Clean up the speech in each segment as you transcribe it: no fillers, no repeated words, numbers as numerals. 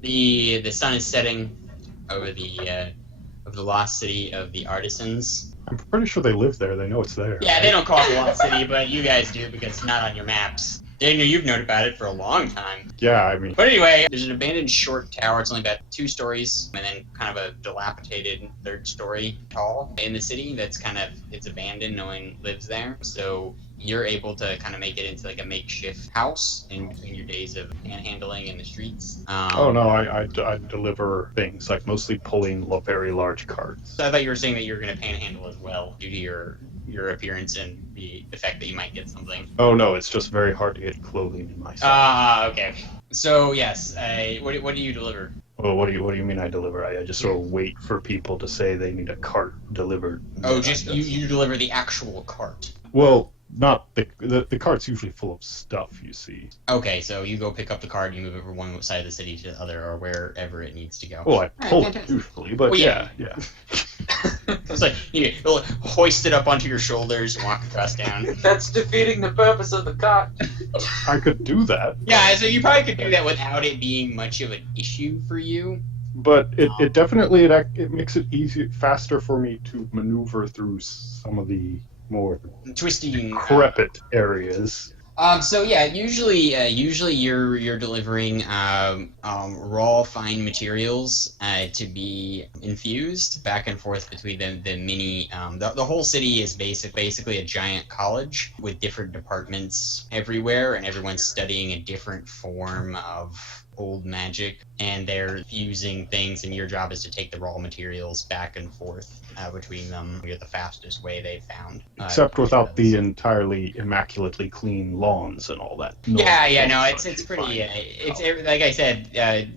The sun is setting over the lost city of the Artisans. I'm pretty sure they live there. They know it's there. Yeah, right? they don't call it the lost city, but you guys do because it's not on your maps. Daniel, you've known about it for a long time. Yeah, I mean, But anyway, there's an abandoned short tower. It's only about 2 stories, and then kind of a dilapidated 3rd story tall in the city. It's abandoned. No one lives there. So you're able to kind of make it into like a makeshift house in between your days of panhandling in the streets. oh no, I deliver things, like mostly pulling very large carts. So I thought you were saying that you were going to panhandle as well due to your appearance and the fact that you might get something. Oh no, it's just very hard to get clothing in my size. Okay. So yes, what do you deliver? Well, what do you mean I deliver? I just sort of wait for people to say they need a cart delivered. Oh, just you deliver the actual cart. Well, not the cart's usually full of stuff, you see. Okay, so you go pick up the cart, you move it from one side of the city to the other, or wherever it needs to go. Well, I pull it usually, but Well, yeah. It's like you'll hoist it up onto your shoulders and walk across town. That's defeating the purpose of the cart. I could do that. Yeah, so you probably could do that without it being much of an issue for you. But it definitely it makes it faster for me to maneuver through some of the more Twisty, decrepit areas. So yeah, usually you're delivering raw fine materials to be infused back and forth between the mini. The whole city is basically a giant college with different departments everywhere, and everyone's studying a different form of old magic, and they're fusing things, and your job is to take the raw materials back and forth between them. You're the fastest way they've found. Except without the entirely immaculately clean lawns and all that. No, it's pretty. It's like I said.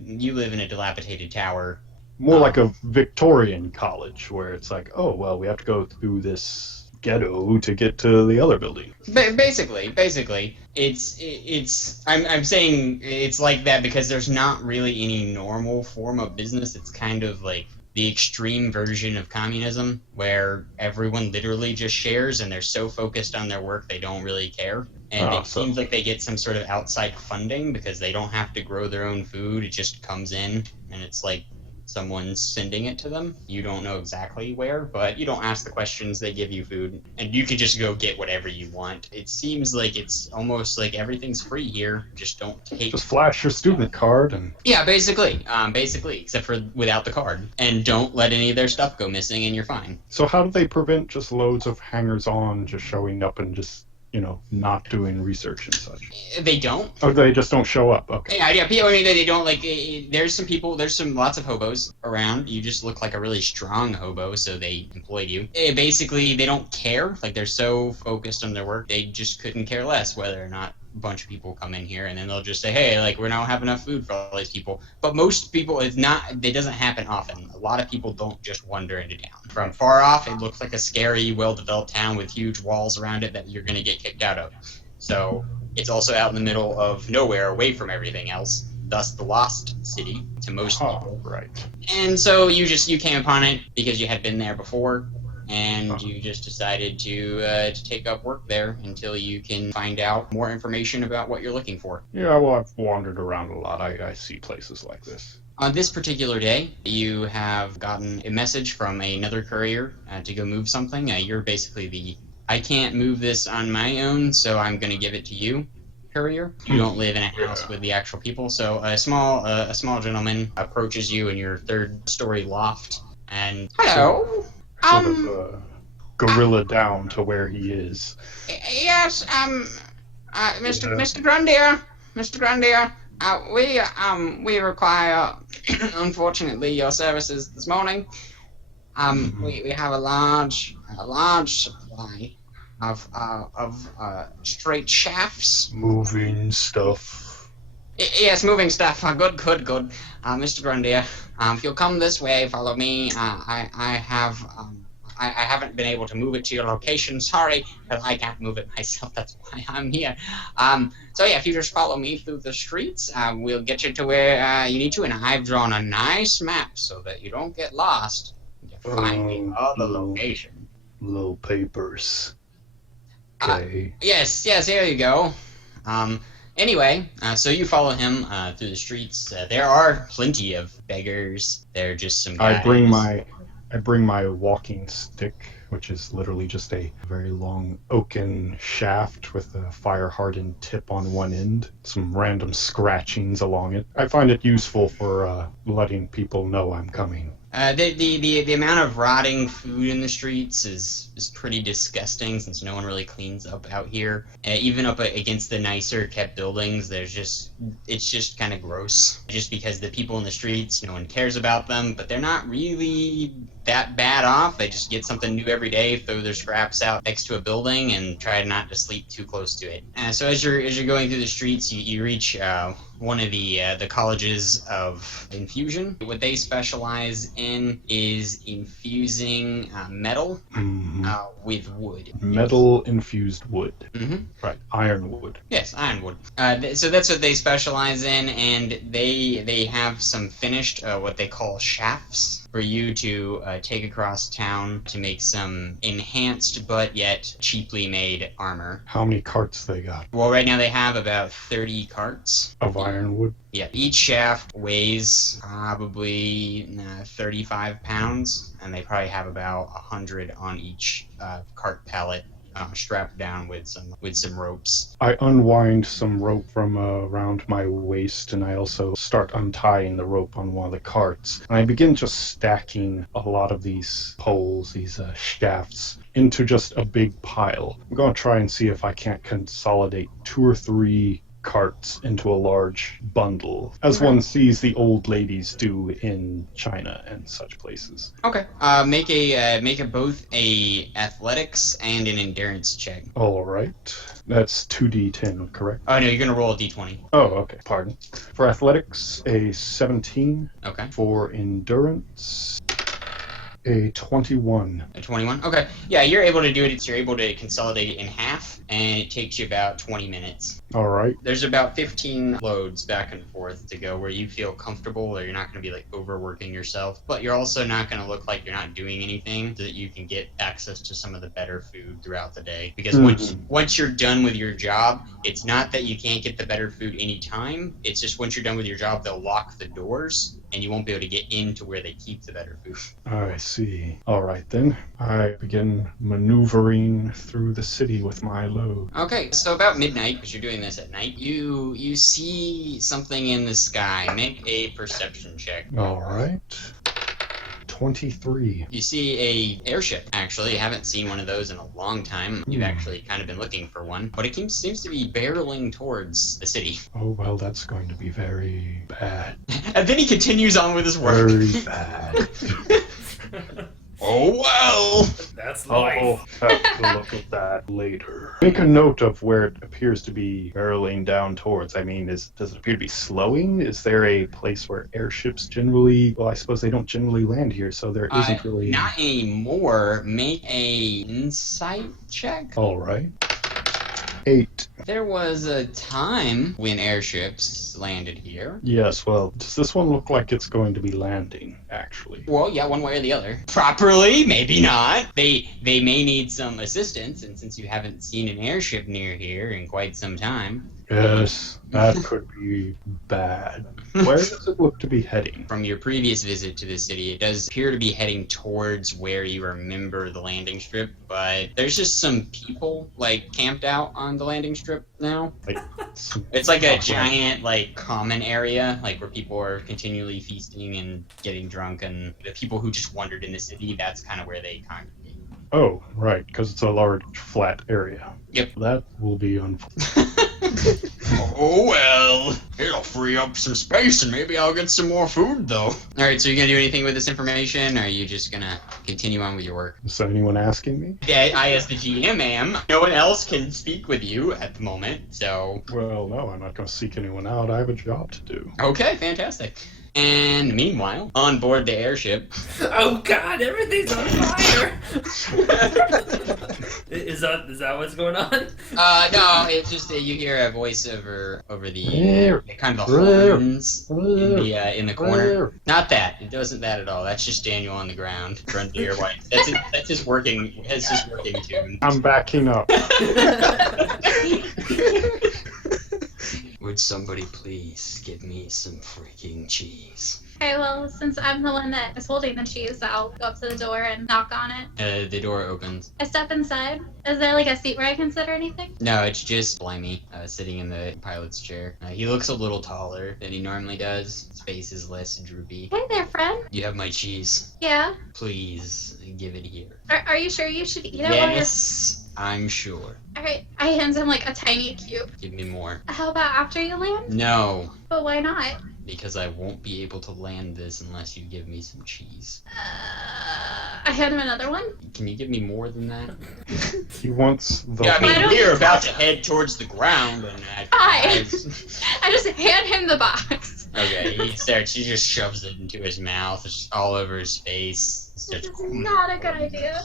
You live in a dilapidated tower. More like a Victorian college, where it's like, oh well, we have to go through this ghetto to get to the other building. Basically, it's. I'm saying it's like that because there's not really any normal form of business. It's kind of like the extreme version of communism, where everyone literally just shares, and they're so focused on their work they don't really care. And seems like they get some sort of outside funding because they don't have to grow their own food. It just comes in, and it's like someone's sending it to them. You don't know exactly where, but you don't ask the questions. They give you food, and you can just go get whatever you want. It seems like it's almost like everything's free here. Just don't take. Just flash your student card and. Yeah, basically, except for without the card, and don't let any of their stuff go missing, and you're fine. So how do they prevent just loads of hangers-on just showing up and just, not doing research and such? They don't. Oh, they just don't show up. Okay. Yeah. People. I mean, they don't like. There's some people. There's lots of hobos around. You just look like a really strong hobo, so they employed you. Basically, they don't care. Like they're so focused on their work, they just couldn't care less whether or not a bunch of people come in here, and then they'll just say, hey, like we don't have enough food for all these people. But most people, it doesn't happen often. A lot of people don't just wander into town. From far off, it looks like a scary, well-developed town with huge walls around it that you're going to get kicked out of. So it's also out in the middle of nowhere, away from everything else, thus the lost city to most people. Right. And so you came upon it because you had been there before, and you just decided to take up work there until you can find out more information about what you're looking for. Yeah, well, I've wandered around a lot. I see places like this. On this particular day, you have gotten a message from another courier to go move something. You're basically I can't move this on my own, so I'm going to give it to you courier. You don't live in a house with the actual people, so a small gentleman approaches you in your 3rd-story loft, and hello. Sort of gorilla down to where he is. Yes, Mr. Grandier, we require, unfortunately, your services this morning. We have a large supply of straight shafts. Moving stuff. Yes, moving stuff. Good. Mr. Grandier, if you'll come this way, follow me. I haven't been able to move it to your location. Sorry, but I can't move it myself. That's why I'm here. So yeah, if you just follow me through the streets, we'll get you to where you need to. And I've drawn a nice map so that you don't get lost. You find the other location. Little papers. Okay. Yes. Here you go. Anyway, so you follow him through the streets. There are plenty of beggars. There are just some guys. I bring my walking stick, which is literally just a very long oaken shaft with a fire-hardened tip on one end, some random scratchings along it. I find it useful for letting people know I'm coming. The amount of rotting food in the streets is pretty disgusting since no one really cleans up out here. Even up against the nicer kept buildings, it's just kind of gross. Just because the people in the streets, no one cares about them, but they're not really that bad off. They just get something new every day, throw their scraps out next to a building, and try not to sleep too close to it. So as you're going through the streets, you reach one of the colleges of infusion. What they specialize in is infusing metal with wood. Metal infused wood. Mm-hmm. Right, ironwood. Yes, ironwood. So that's what they specialize in, and they have some finished what they call shafts for you to take across town to make some enhanced but yet cheaply made armor. How many carts they got? Well, right now they have about 30 carts. Of ironwood? Yeah, each shaft weighs probably 35 pounds, and they probably have about 100 on each cart pallet. Strapped down with some ropes. I unwind some rope from around my waist, and I also start untying the rope on one of the carts. And I begin just stacking a lot of these poles, these shafts, into just a big pile. I'm going to try and see if I can't consolidate 2 or 3 carts into a large bundle, as one sees the old ladies do in China and such places. Okay. Make both a athletics and an endurance check. All right. That's 2d10, correct? Oh no, you're gonna roll a d20. Oh, okay. Pardon. For athletics, a 17. Okay. For endurance, a 21. A 21? Okay. Yeah, you're able to do it. You're able to consolidate it in half, and it takes you about 20 minutes. All right. There's about 15 loads back and forth to go where you feel comfortable, or you're not going to be like overworking yourself, but you're also not going to look like you're not doing anything, so that you can get access to some of the better food throughout the day. Because once you're done with your job, it's not that you can't get the better food anytime. It's just once you're done with your job, they'll lock the doors, and you won't be able to get into where they keep the better food. I see. All right, then. I begin maneuvering through the city with my load. Okay, so about midnight, because you're doing this at night, you see something in the sky. Make a perception check. All right. 23. You see a airship, actually. You haven't seen one of those in a long time. You've actually kind of been looking for one. But it seems to be barreling towards the city. Oh, well, that's going to be very bad. And then he continues on with his work. Very bad. Oh, well! That's I'll life. have to look at that later. Make a note of where it appears to be barreling down towards. I mean, does it appear to be slowing? Is there a place where airships generally... Well, I suppose they don't generally land here, so there isn't really... Not anymore. Make a insight check. All right. 8. There was a time when airships landed here. Yes, well, does this one look like it's going to be landing, actually? Well, yeah, one way or the other. Properly, maybe not. They may need some assistance, and since you haven't seen an airship near here in quite some time... Yes, that could be bad. Where does it look to be heading? From your previous visit to the city, it does appear to be heading towards where you remember the landing strip, but there's just some people, like, camped out on the landing strip now. It's like a giant, like, common area, like, where people are continually feasting and getting drunk, and the people who just wandered in the city, that's kind of where they congregate. Oh, right, because it's a large, flat area. Yep. That will be unfortunate. Oh well, it'll free up some space and maybe I'll get some more food though. Alright, so you're gonna do anything with this information, or are you just gonna continue on with your work? Is anyone asking me? Yeah, I as the GM am. No one else can speak with you at the moment, so... Well, no, I'm not going to seek anyone out. I have a job to do. Okay, fantastic. And meanwhile, on board the airship... Oh god, everything's on fire! Is that what's going on? No, it's just that you hear a voice over the kind of the horns in the corner. Not that. It wasn't that at all. That's just Daniel on the ground, run to your wife. That's his working tune. I'm backing up. Would somebody please give me some freaking cheese? Okay, well, since I'm the one that is holding the cheese, I'll go up to the door and knock on it. The door opens. I step inside. Is there like a seat where I can sit or anything? No, it's just Blimey, sitting in the pilot's chair. He looks a little taller than he normally does. His face is less droopy. Hey there, friend. You have my cheese. Yeah? Please, give it here. Are you sure you should eat it? Yes, I'm sure. Alright, I hand him like a tiny cube. Give me more. How about after you land? No, But why not? because I won't be able to land this unless you give me some cheese. I hand him another one. Can you give me more than that? He wants the. Yeah, I Why mean, don't we're you about tell to head towards the ground, and I just hand him the box. Okay, he just shoves it into his mouth, it's all over his face. This is not a good idea.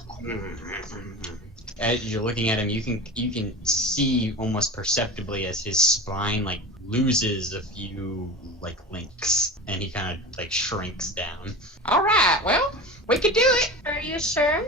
As you're looking at him, you can see almost perceptibly as his spine like loses a few like links, and he kind of like shrinks down. All right, well, we could do it. Are you sure?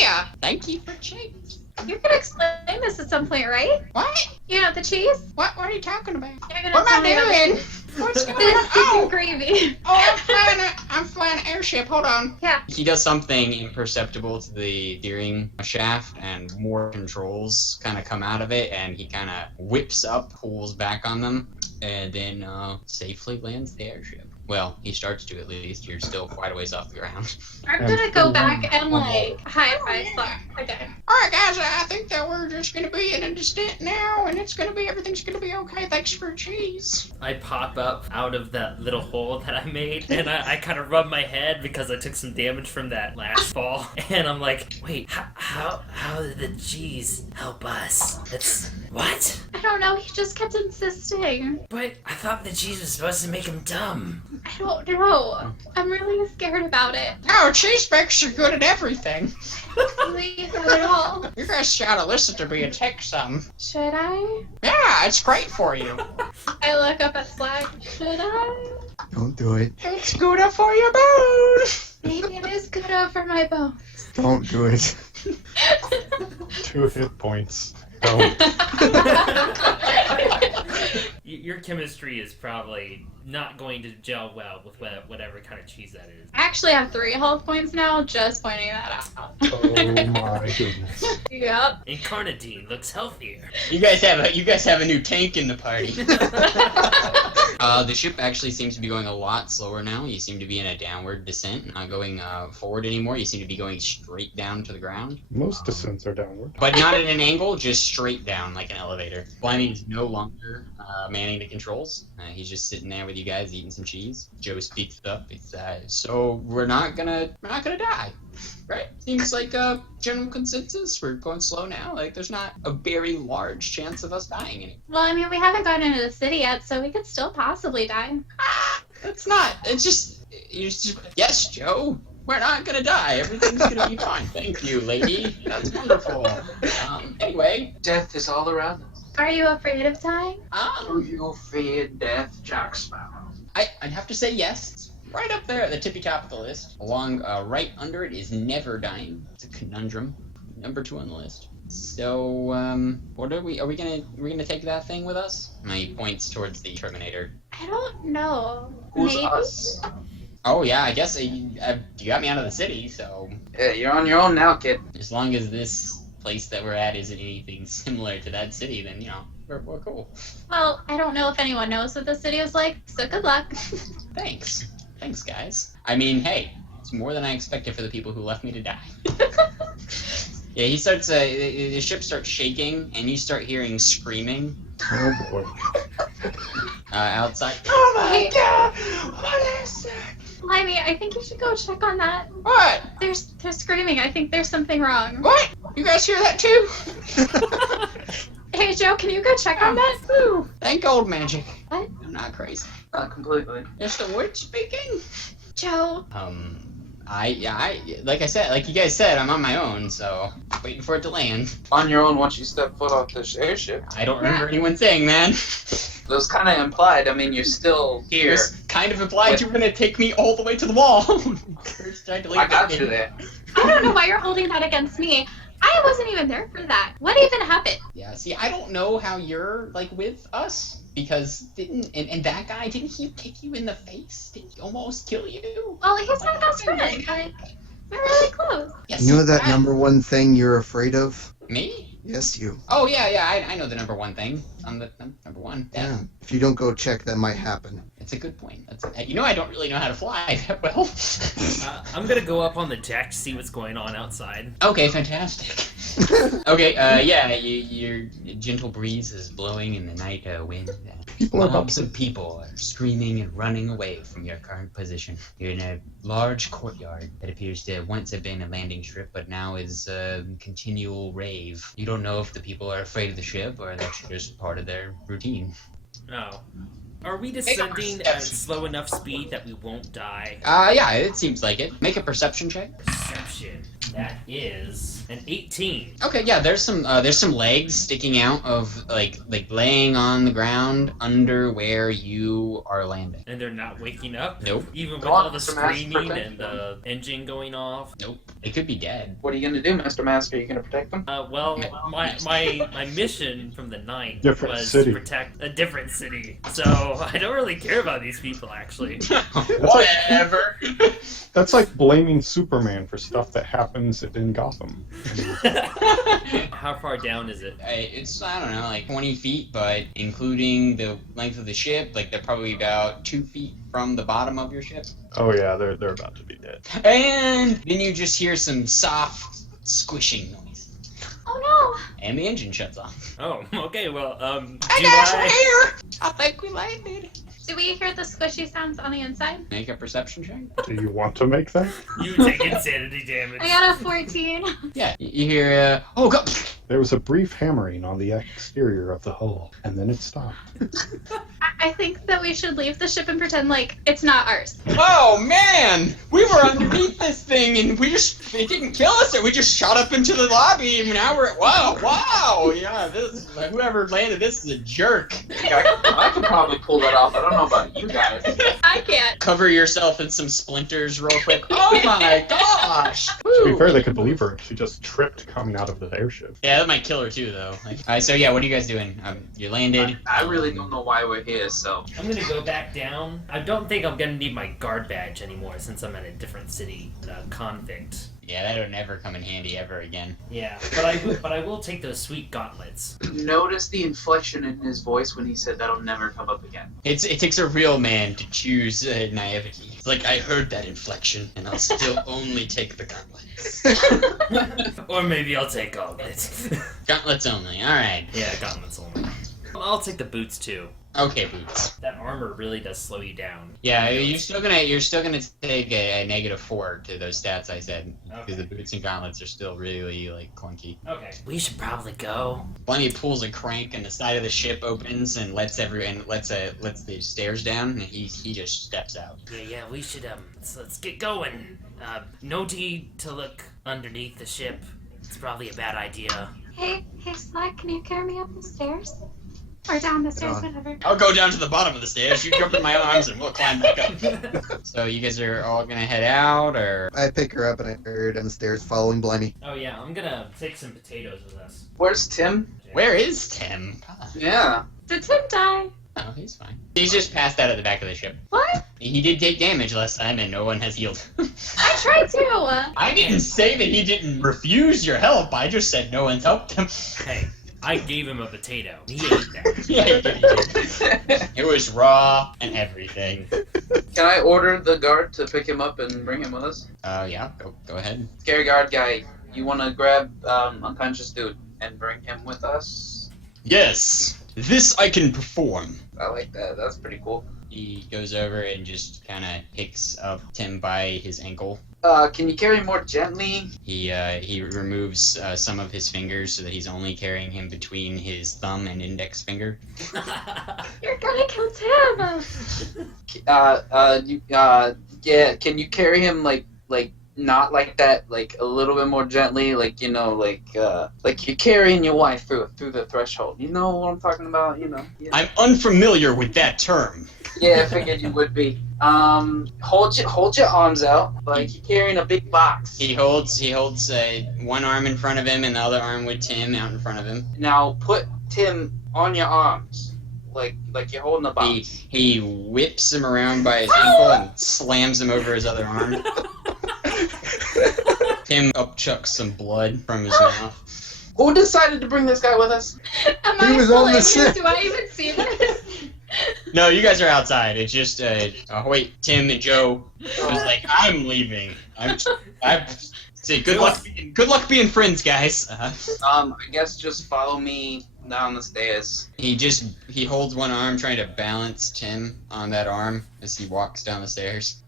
Yeah. Thank you for cheese. You're gonna explain this at some point, right? What? You know the cheese? What are you talking about? You're gonna What tell am me I about doing? What's going this on? chicken Oh, gravy. I'm flying an airship. Hold on. Yeah. He does something imperceptible to the steering shaft, and more controls kind of come out of it, and he kind of whips up, pulls back on them, and then safely lands the airship. Well, he starts to at least. You're still quite a ways off the ground. I'm gonna go back and like high five Slack. Okay. All right, guys. I think that we're just gonna be in a descent now, and everything's gonna be okay. Thanks for cheese. I pop up out of that little hole that I made, and I kind of rub my head because I took some damage from that last fall. And I'm like, wait, how did the cheese help us? It's what? I don't know. He just kept insisting. But I thought the cheese was supposed to make him dumb. I don't know. I'm really scared about it. Oh, cheese bakes are good at everything. Please, not at all. You guys gotta listen to me and take some. Should I? Yeah, it's great for you. I look up at Slack. Should I? Don't do it. It's good for your bones. Maybe it is good for my bones. Don't do it. 2 hit points. Don't. Your chemistry is probably not going to gel well with whatever kind of cheese that is. I actually have 3 health points now, just pointing that out. Oh my goodness. Yep. Incarnadine looks healthier. You guys have a new tank in the party. The ship actually seems to be going a lot slower now. You seem to be in a downward descent, not going forward anymore. You seem to be going straight down to the ground. Most descents are downward. But not at an angle, just straight down like an elevator. Blimey is no longer manning the controls. He's just sitting there with you guys eating some cheese. Joe speaks up. It's so we're not gonna die, right? Seems like a general consensus. We're going slow now. Like there's not a very large chance of us dying anymore. Well, I mean, we haven't gotten into the city yet, so we could still possibly die. It's not. It's just yes, Joe. We're not gonna die. Everything's gonna be fine. Thank you, lady. That's wonderful. Anyway, Death is all around us. Are you afraid of dying? Do you fear death, Jack Sparrow? I'd have to say yes. It's right up there at the tippy top of the list. Along right under it is never dying. It's a conundrum. Number 2 on the list. So what are we gonna take that thing with us? And he points towards the Terminator. I don't know. Who's Maybe. us? Oh yeah, I guess you got me out of the city, so Yeah, you're on your own now, kid. as long as this place that we're at isn't anything similar to that city, then we're cool. Well, I don't know if anyone knows what the city is like, so good luck. Thanks, guys. I mean, hey, it's more than I expected for the people who left me to die. Yeah, he starts. The ship starts shaking, and you start hearing screaming Oh boy. outside. Oh my God! What is that? Limey, I think you should go check on that. What? They're screaming. I think there's something wrong. What? You guys hear that too? Hey, Joe, can you go check on that? Ooh, thank old magic. What? I'm not crazy. Not completely. Just a word speaking. Joe. Like you guys said, I'm on my own, so waiting for it to land. On your own once you step foot off this airship. I don't remember anyone saying that. That was kind of implied. I mean, you're still It here. was kind of implied you were gonna take me all the way to the wall. First, tried to leave I got that you in. there. I don't know why you're holding that against me. I wasn't even there for that. What even happened? Yeah, see, I don't know how you're, like, with us, because and that guy, didn't he kick you in the face? Did he almost kill you? Well, he's my best friend. Like, we're really close. Yes, You know that number one thing you're afraid of? Me? Yes, you. Oh, yeah, I know the number one thing. I'm the number one. Yeah. If you don't go check, that might happen. That's a good point. I don't really know how to fly that well. I'm gonna go up on the deck to see what's going on outside. Okay, fantastic. Okay, yeah, your gentle breeze is blowing in the night wind. People are about Mobs of people are screaming and running away from your current position. You're in a large courtyard that appears to once have been a landing strip, but now is a continual rave. You don't know if the people are afraid of the ship or that's just part of their routine. Oh. Are we descending at slow enough speed that we won't die? Yeah, it seems like it. Make a perception check. Perception. That is an 18. Okay, yeah, there's some legs sticking out of like laying on the ground under where you are landing. And they're not waking up? Nope. Even with Go on, all the Mr. Mask, screaming protect and the engine going off? Nope. They could be dead. What are you gonna do, Mr. Mask? Are you gonna protect them? Well, my mission from the night Different was city. to protect a different city. So I don't really care about these people, actually. Whatever. That's like blaming Superman for stuff that happens in Gotham. How far down is it? It's, I don't know, like 20 feet, but including the length of the ship, like they're probably about 2 feet from the bottom of your ship. Oh yeah, they're about to be dead. And then you just hear some soft squishing noise. Oh And the engine shuts off. Oh, okay, well, And that's here! I think we landed. no! Do we hear the squishy sounds on the inside? Make a perception check. Do you want to make that? You take insanity damage. I got a 14. Yeah, you hear, oh god! There was a brief hammering on the exterior of the hull, and then it stopped. I think that we should leave the ship and pretend like it's not ours. Oh man! We were underneath this thing and it didn't kill us, we just shot up into the lobby and now we're, wow! Yeah, whoever landed this is a jerk. I could probably pull that off. I don't know about you guys. I can't. Cover yourself in some splinters real quick. Oh my gosh! To be Woo. fair, they could believe her. She just tripped coming out of the airship. Yeah, that might kill her too, though. So yeah, what are you guys doing? You landed. I really don't know why we're here, so. I'm gonna go back down. I don't think I'm gonna need my guard badge anymore since I'm in a different city, convict. Yeah, that'll never come in handy ever again. Yeah, but I will take those sweet gauntlets. Notice the inflection in his voice when he said that'll never come up again. It takes a real man to choose naivety. It's like, I heard that inflection, and I'll still only take the gauntlets. Or maybe I'll take gauntlets. Gauntlets only, alright. Yeah, gauntlets only. I'll take the boots too. Okay, boots. That armor really does slow you down. Yeah, you're still gonna take a -4 to those stats I said, because the boots and gauntlets are still really like clunky. Okay. We should probably go. Blimey pulls a crank and the side of the ship opens and lets the stairs down and he just steps out. Yeah, we should let's get going. No need to look underneath the ship. It's probably a bad idea. Hey, Slack, can you carry me up the stairs? Or down the stairs, on. whatever. I'll go down to the bottom of the stairs. You jump in my arms and we'll climb back up. So you guys are all gonna head out, or? I pick her up and I carry her down the stairs, following Blimey. Oh yeah, I'm gonna take some potatoes with us. Where's Tim? Where is Tim? God. Yeah. Did Tim die? Oh, he's fine. He's just passed out at the back of the ship. What? He did take damage last time and no one has healed. I tried to. I didn't say that he didn't refuse your help. I just said no one's helped him. Hey, I gave him a potato. He ate that. Yeah, he did. It was raw and everything. Can I order the guard to pick him up and bring him with us? Yeah, go ahead. Scary guard guy, you want to grab unconscious dude and bring him with us? Yes, this I can perform. I like that. That's pretty cool. He goes over and just kind of picks up Tim by his ankle. Can you carry more gently? He removes some of his fingers so that he's only carrying him between his thumb and index finger. You're gonna kill Tim. Yeah. Can you carry him like not like that, like a little bit more gently, like you're carrying your wife through the threshold. You know what I'm talking about? You know. Yeah. I'm unfamiliar with that term. Yeah, I figured you would be. Hold your arms out like you're carrying a big box. He holds one arm in front of him and the other arm with Tim out in front of him. Now put Tim on your arms, like you're holding a box. He whips him around by his ankle and slams him over his other arm. Tim upchucks some blood from his mouth. Who decided to bring this guy with us? Am He I was still on the in here? ship. Do I even see this? No, you guys are outside. It's just wait, Tim and Joe was like, I'm leaving. I'm say good luck being friends, guys. I guess just follow me down the stairs. He holds one arm trying to balance Tim on that arm as he walks down the stairs.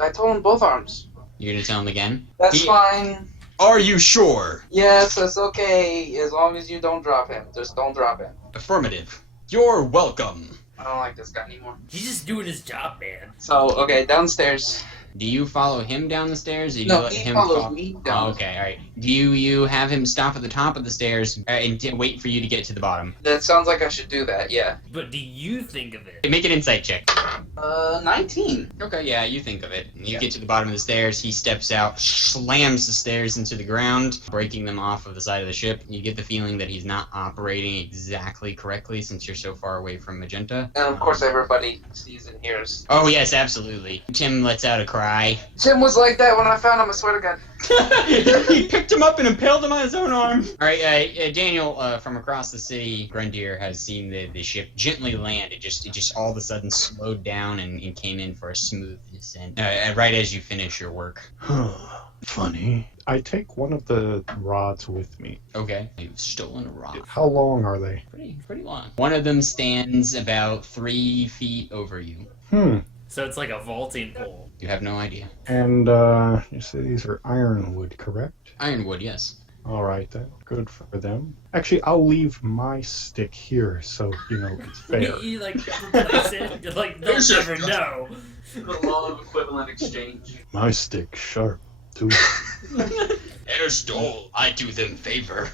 I told him both arms. You're gonna tell him again? That's fine. Are you sure? Yes, that's okay, as long as you don't drop him. Just don't drop him. Affirmative. You're welcome. I don't like this guy anymore. He's just doing his job, man. So, okay, downstairs. Do you follow him down the stairs? Or do you No, let he him follows me down. Oh, okay, alright. Do you have him stop at the top of the stairs and wait for you to get to the bottom? That sounds like I should do that, yeah. But do you think of it? Make an insight check. 19. Okay, yeah, you think of it. You get to the bottom of the stairs, he steps out, slams the stairs into the ground, breaking them off of the side of the ship. You get the feeling that he's not operating exactly correctly since you're so far away from Magenta. And of course everybody sees and hears. Oh, yes, absolutely. Tim lets out a cry. Tim was like that when I found him, I swear to God. He picked him up and impaled him on his own arm. Alright, Daniel, from across the city, Grundeer has seen the ship gently land. It just all of a sudden slowed down and came in for a smooth descent. Right as you finish your work. Funny. I take one of the rods with me. Okay. You've stolen a rod. How long are they? Pretty long. One of them stands about 3 feet over you. So it's like a vaulting pole. You have no idea. And, you say these are ironwood, correct? Ironwood, yes. Alright then. Good for them. Actually, I'll leave my stick here so, it's fair. You like replace it. You're like, they'll never know. The law of equivalent exchange. My stick sharp, too. Ere stole, I do them favor.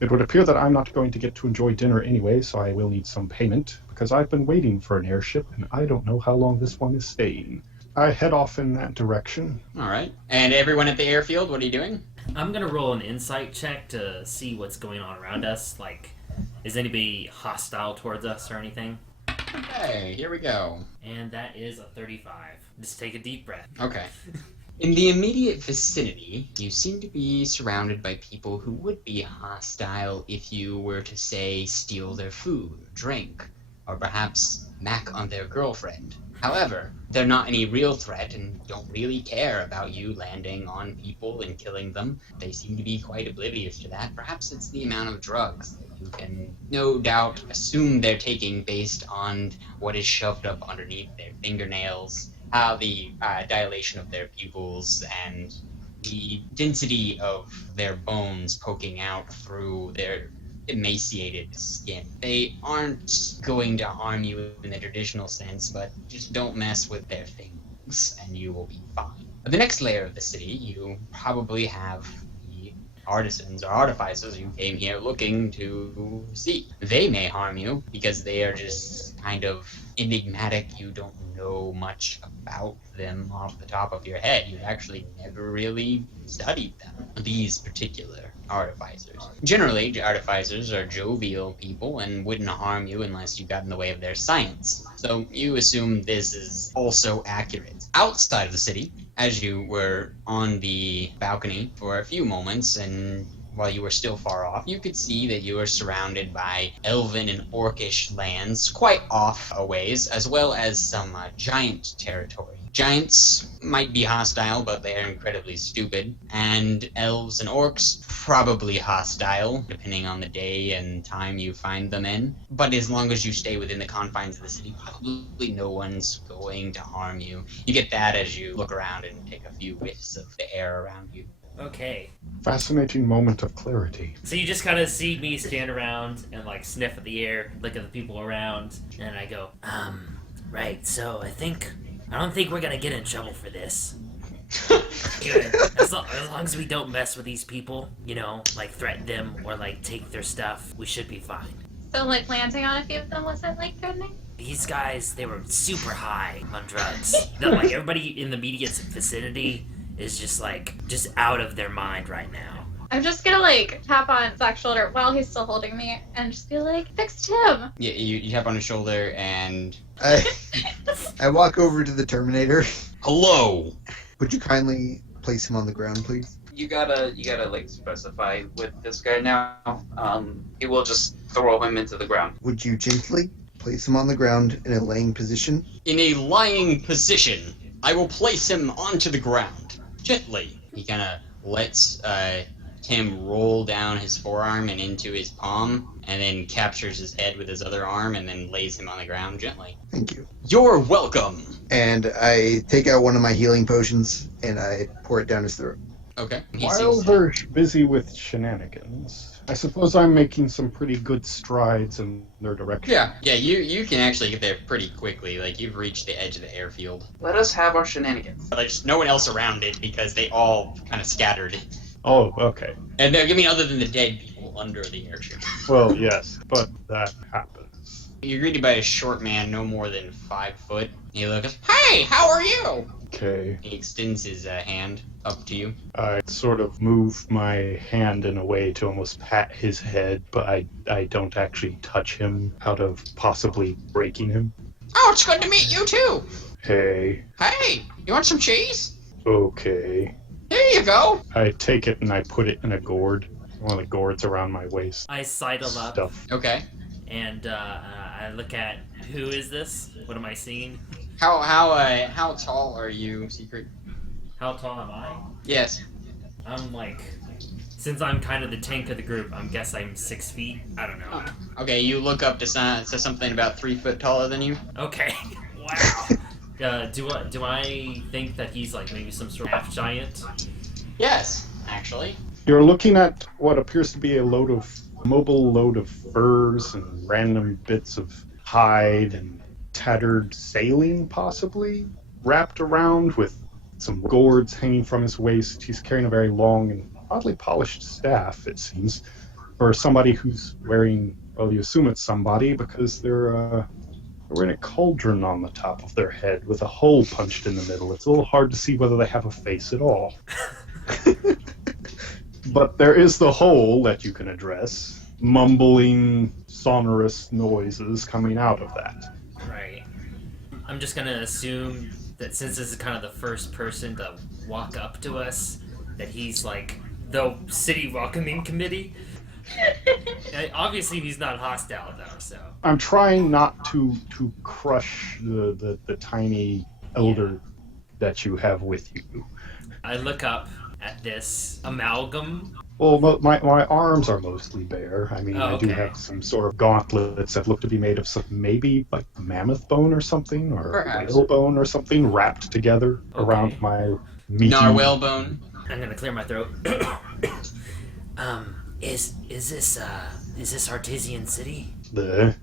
It would appear that I'm not going to get to enjoy dinner anyway, so I will need some payment, because I've been waiting for an airship, and I don't know how long this one is staying. I head off in that direction. Alright. And everyone at the airfield, what are you doing? I'm gonna roll an insight check to see what's going on around us. Like, is anybody hostile towards us or anything? Hey, here we go. And that is a 35. Just take a deep breath. Okay. In the immediate vicinity, you seem to be surrounded by people who would be hostile if you were to, say, steal their food, drink, or perhaps mac on their girlfriend. However, they're not any real threat and don't really care about you landing on people and killing them. They seem to be quite oblivious to that. Perhaps it's the amount of drugs that you can no doubt assume they're taking based on what is shoved up underneath their fingernails, the dilation of their pupils, and the density of their bones poking out through their emaciated skin. They aren't going to harm you in the traditional sense, but just don't mess with their things, and you will be fine. The next layer of the city, you probably have the artisans or artificers you came here looking to see. They may harm you because they are just kind of enigmatic. You don't know much about them off the top of your head. You've actually never really studied them, these particular artificers. Generally, artificers are jovial people and wouldn't harm you unless you got in the way of their science. So you assume this is also accurate. Outside of the city, as you were on the balcony for a few moments and while you were still far off, you could see that you were surrounded by elven and orcish lands quite off a ways, as well as some giant territory. Giants might be hostile, but they are incredibly stupid, and elves and orcs probably hostile, depending on the day and time you find them in. But as long as you stay within the confines of the city, probably no one's going to harm you. You get that as you look around and take a few whiffs of the air around you. Okay. Fascinating moment of clarity. So you just kind of see me stand around and like sniff at the air, look at the people around, and I go, right, so I don't think we're gonna get in trouble for this. Good. As long as we don't mess with these people, like threaten them or like take their stuff, we should be fine. So, like, landing on a few of them wasn't, like, threatening? these guys, they were super high on drugs. Like, everybody in the immediate vicinity is just out of their mind right now. I'm just gonna like tap on Zach's shoulder while he's still holding me and just be like, fixed him. Yeah, you tap on his shoulder and I walk over to the Terminator. hello. Would you kindly place him on the ground, please? You gotta like specify with this guy now. He will just throw him into the ground. Would you gently place him on the ground in a laying position? In a lying position, I will place him onto the ground gently. He kind of lets Tim roll down his forearm and into his palm, and then captures his head with his other arm, and then lays him on the ground gently. Thank you. You're welcome. And I take out one of my healing potions and I pour it down his throat. Okay. He While seems they're busy with shenanigans, I suppose I'm making some pretty good strides in their direction. yeah. You can actually get there pretty quickly. Like, you've reached the edge of the airfield. Let us have our shenanigans. But there's no one else around it because they all kind of scattered. Oh, okay. And I mean, other than the dead people under the airship. Well, yes, but that happens. You're greeted by a short man, no more than 5 foot. He looks, hey, how are you? Okay. He extends his hand up to you. I sort of move my hand in a way to almost pat his head, but I don't actually touch him out of possibly breaking him. Oh, it's good to meet you too. Hey, Hey, you want some cheese? okay. Here you go. I take it and I put it in a gourd. One of the gourds around my waist. I sidle up Stuff. Okay. and I look at, who is this? What am I seeing? How tall are you, Secret? How tall am I? Yes. I'm like, since I'm kind of the tank of the group, I guess I'm 6 feet. I don't know. Okay, you look up to something about 3 foot taller than you. Okay. Wow. Do I think that he's like maybe some sort of half giant? Yes, actually. You're looking at what appears to be a mobile load of furs and random bits of hide and tattered sailing, possibly, wrapped around with some gourds hanging from his waist. He's carrying a very long and oddly polished staff, it seems, for somebody who's wearing, well, you assume it's somebody because they're wearing a cauldron on the top of their head with a hole punched in the middle. It's a little hard to see whether they have a face at all. But there is the hole that you can address, mumbling, sonorous noises coming out of that. Right. I'm just gonna assume that since this is kind of the first person to walk up to us, that he's like the city welcoming committee. Obviously, he's not hostile though, so. I'm trying not to crush the tiny elder that you have with you. I look up at this amalgam. Well, my arms are mostly bare. I mean, Oh, I do okay. have some sort of gauntlets that look to be made of some, maybe like mammoth bone or something, or Perhaps. whale bone or something wrapped together Okay. around my meaty... Narwhal bone. I'm gonna clear my throat. Is this Artisian City? The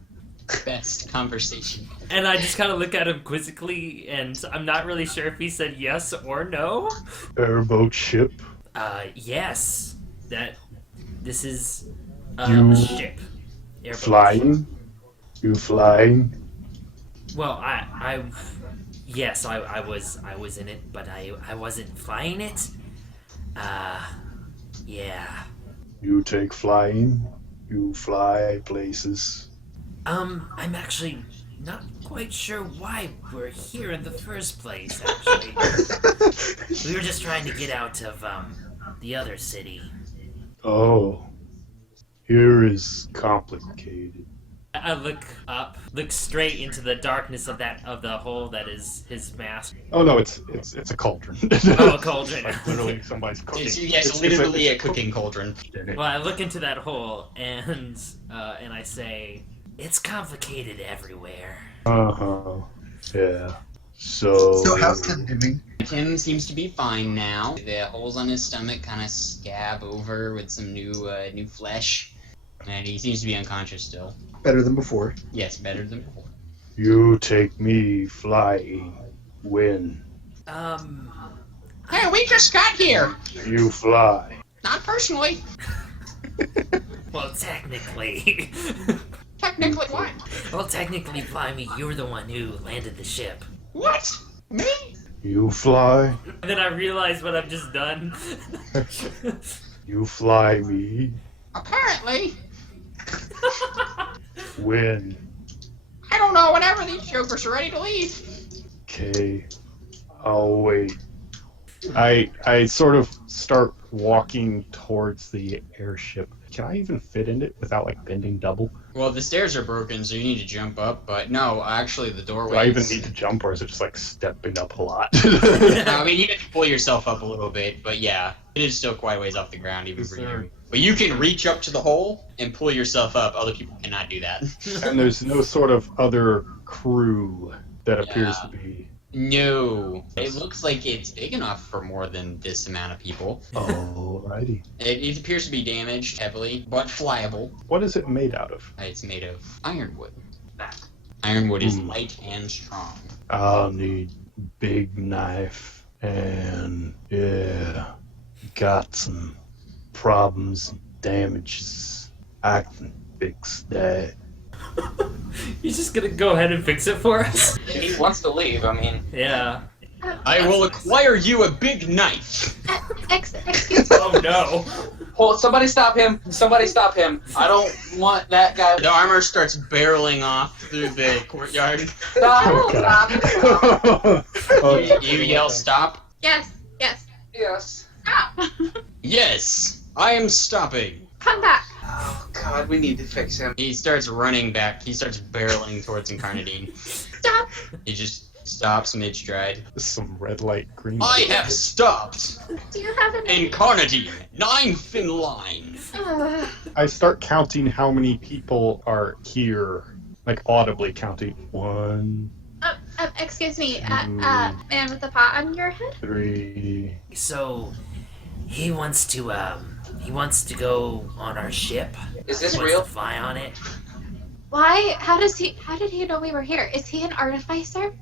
Best conversation. And I just kind of look at him quizzically, and I'm not really sure if he said yes or no. airboat ship. Yes. This is You a ship. Airboat. Flying? You flying? Well, yes, I was in it, but I wasn't flying it. Yeah. You take flying? You fly places? I'm actually not quite sure why we're here in the first place, actually. We were just trying to get out of, the other city. Oh. Here is complicated. I look up, look straight into the darkness of the hole that is his mask. Oh no, it's a cauldron. Oh, a cauldron. Like literally somebody's cooking. It's literally a cooking cauldron. Well, I look into that hole and I say, it's complicated everywhere. Uh-huh. Yeah. So how's Tim doing? Tim seems to be fine now. The holes on his stomach kind of scab over with some new flesh, and he seems to be unconscious still. Better than before. Yes, better than before. you take me flying. When? Hey, we just got here. You fly. Not personally. Well, technically. Technically, what? Well, technically, Blimey, you were the one who landed the ship. What? Me? You fly, And then I realized what I've just done. you fly me. Apparently. When? I don't know. Whenever these jokers are ready to leave. Okay, I'll wait. I sort of start walking towards the airship. Can I even fit in it without like bending double? Well, the stairs are broken, so you need to jump up. But no, actually, the doorway. Do I even need to jump, or is it just like stepping up a lot? I mean, you can pull yourself up a little bit, but yeah, it is still quite a ways off the ground, even for you. But you can reach up to the hole and pull yourself up. Other people cannot do that. And there's no sort of other crew that appears to be. No, it looks like it's big enough for more than this amount of people. Alrighty. It appears to be damaged heavily, but flyable. What is it made out of? It's made of ironwood. Ironwood is light and strong. I'll need big knife and got some problems and damages. I can fix that. You're just gonna go ahead and fix it for us? He wants to leave. I mean, Yeah. I will acquire you a big knife. Excuse me. Oh no. hold. Somebody stop him. Somebody stop him. I don't want that guy. The armor starts barreling off through the courtyard. Stop! Stop! You yell, "Stop!" Yes. Yes. Stop. Yes, I am stopping. Come back. Oh God, we need to fix him. He starts running back. He starts barreling towards Incarnadine. Stop. He just stops mid-stride. Some red light, green I light. have stopped Do you have any? Incarnadine, 9th in line. I start counting how many people are here. Like audibly counting. 1, Excuse me, man with the pot on your head? 3. So, he wants to go on our ship. Is this Wants real? to fly on it. Why? How did he know we were here? Is he an artificer?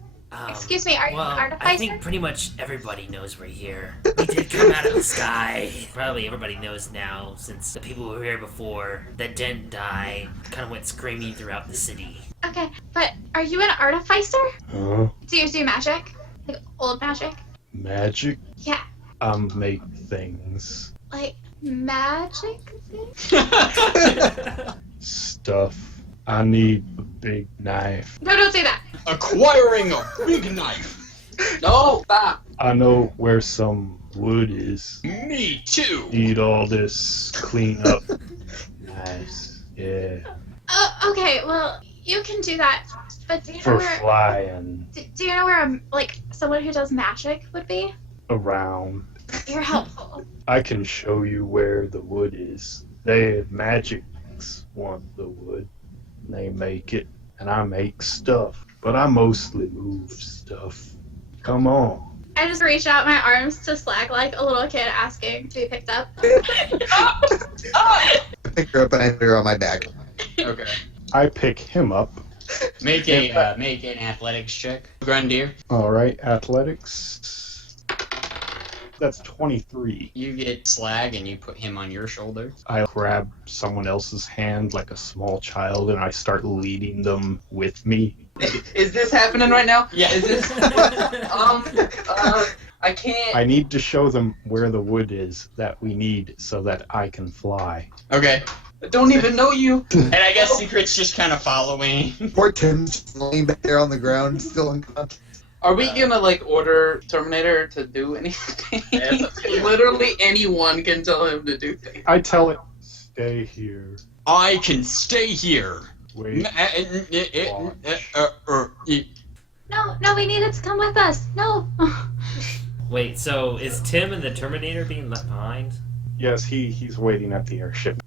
Excuse me, are you well, an artificer? I think pretty much everybody knows we're here. We did come out of the sky. Probably everybody knows now, since the people who were here before that didn't die kind of went screaming throughout the city. Okay, but are you an artificer? Huh? Do you do magic? Like old magic? Magic? Yeah, Make things. like magic things? Stuff. I need a big knife. No, don't say that. Acquiring a big knife. No, stop. I know where some wood is. Me too. Need all this clean up. Nice. Yeah. Oh, okay, well, you can do that. But do you know For where? flying Do you know where like someone who does magic would be? around. You're helpful. I can show you where the wood is. Magics want the wood. They make it, and I make stuff. But I mostly move stuff. Come on. I just reach out my arms to Slag like a little kid asking to be picked up. I pick her up and I put her on my back. Okay. I pick him up. Make an athletics check, Grundeer. All right, athletics. That's 23. You get Slag and you put him on your shoulder. I grab someone else's hand like a small child and I start leading them with me. Is this happening right now? Yeah. Is this? I can't. I need to show them where the wood is that we need so that I can fly. Okay. I don't even know you. And I guess Secret's just kind of following. Poor Tim's laying back there on the ground, still unconscious. Are we gonna like order Terminator to do anything? Literally anyone can tell him to do things. I tell it, stay here. I can stay here. Wait. No, we needed to come with us. No. Wait, so is Tim and the Terminator being left behind? Yes, he's waiting at the airship.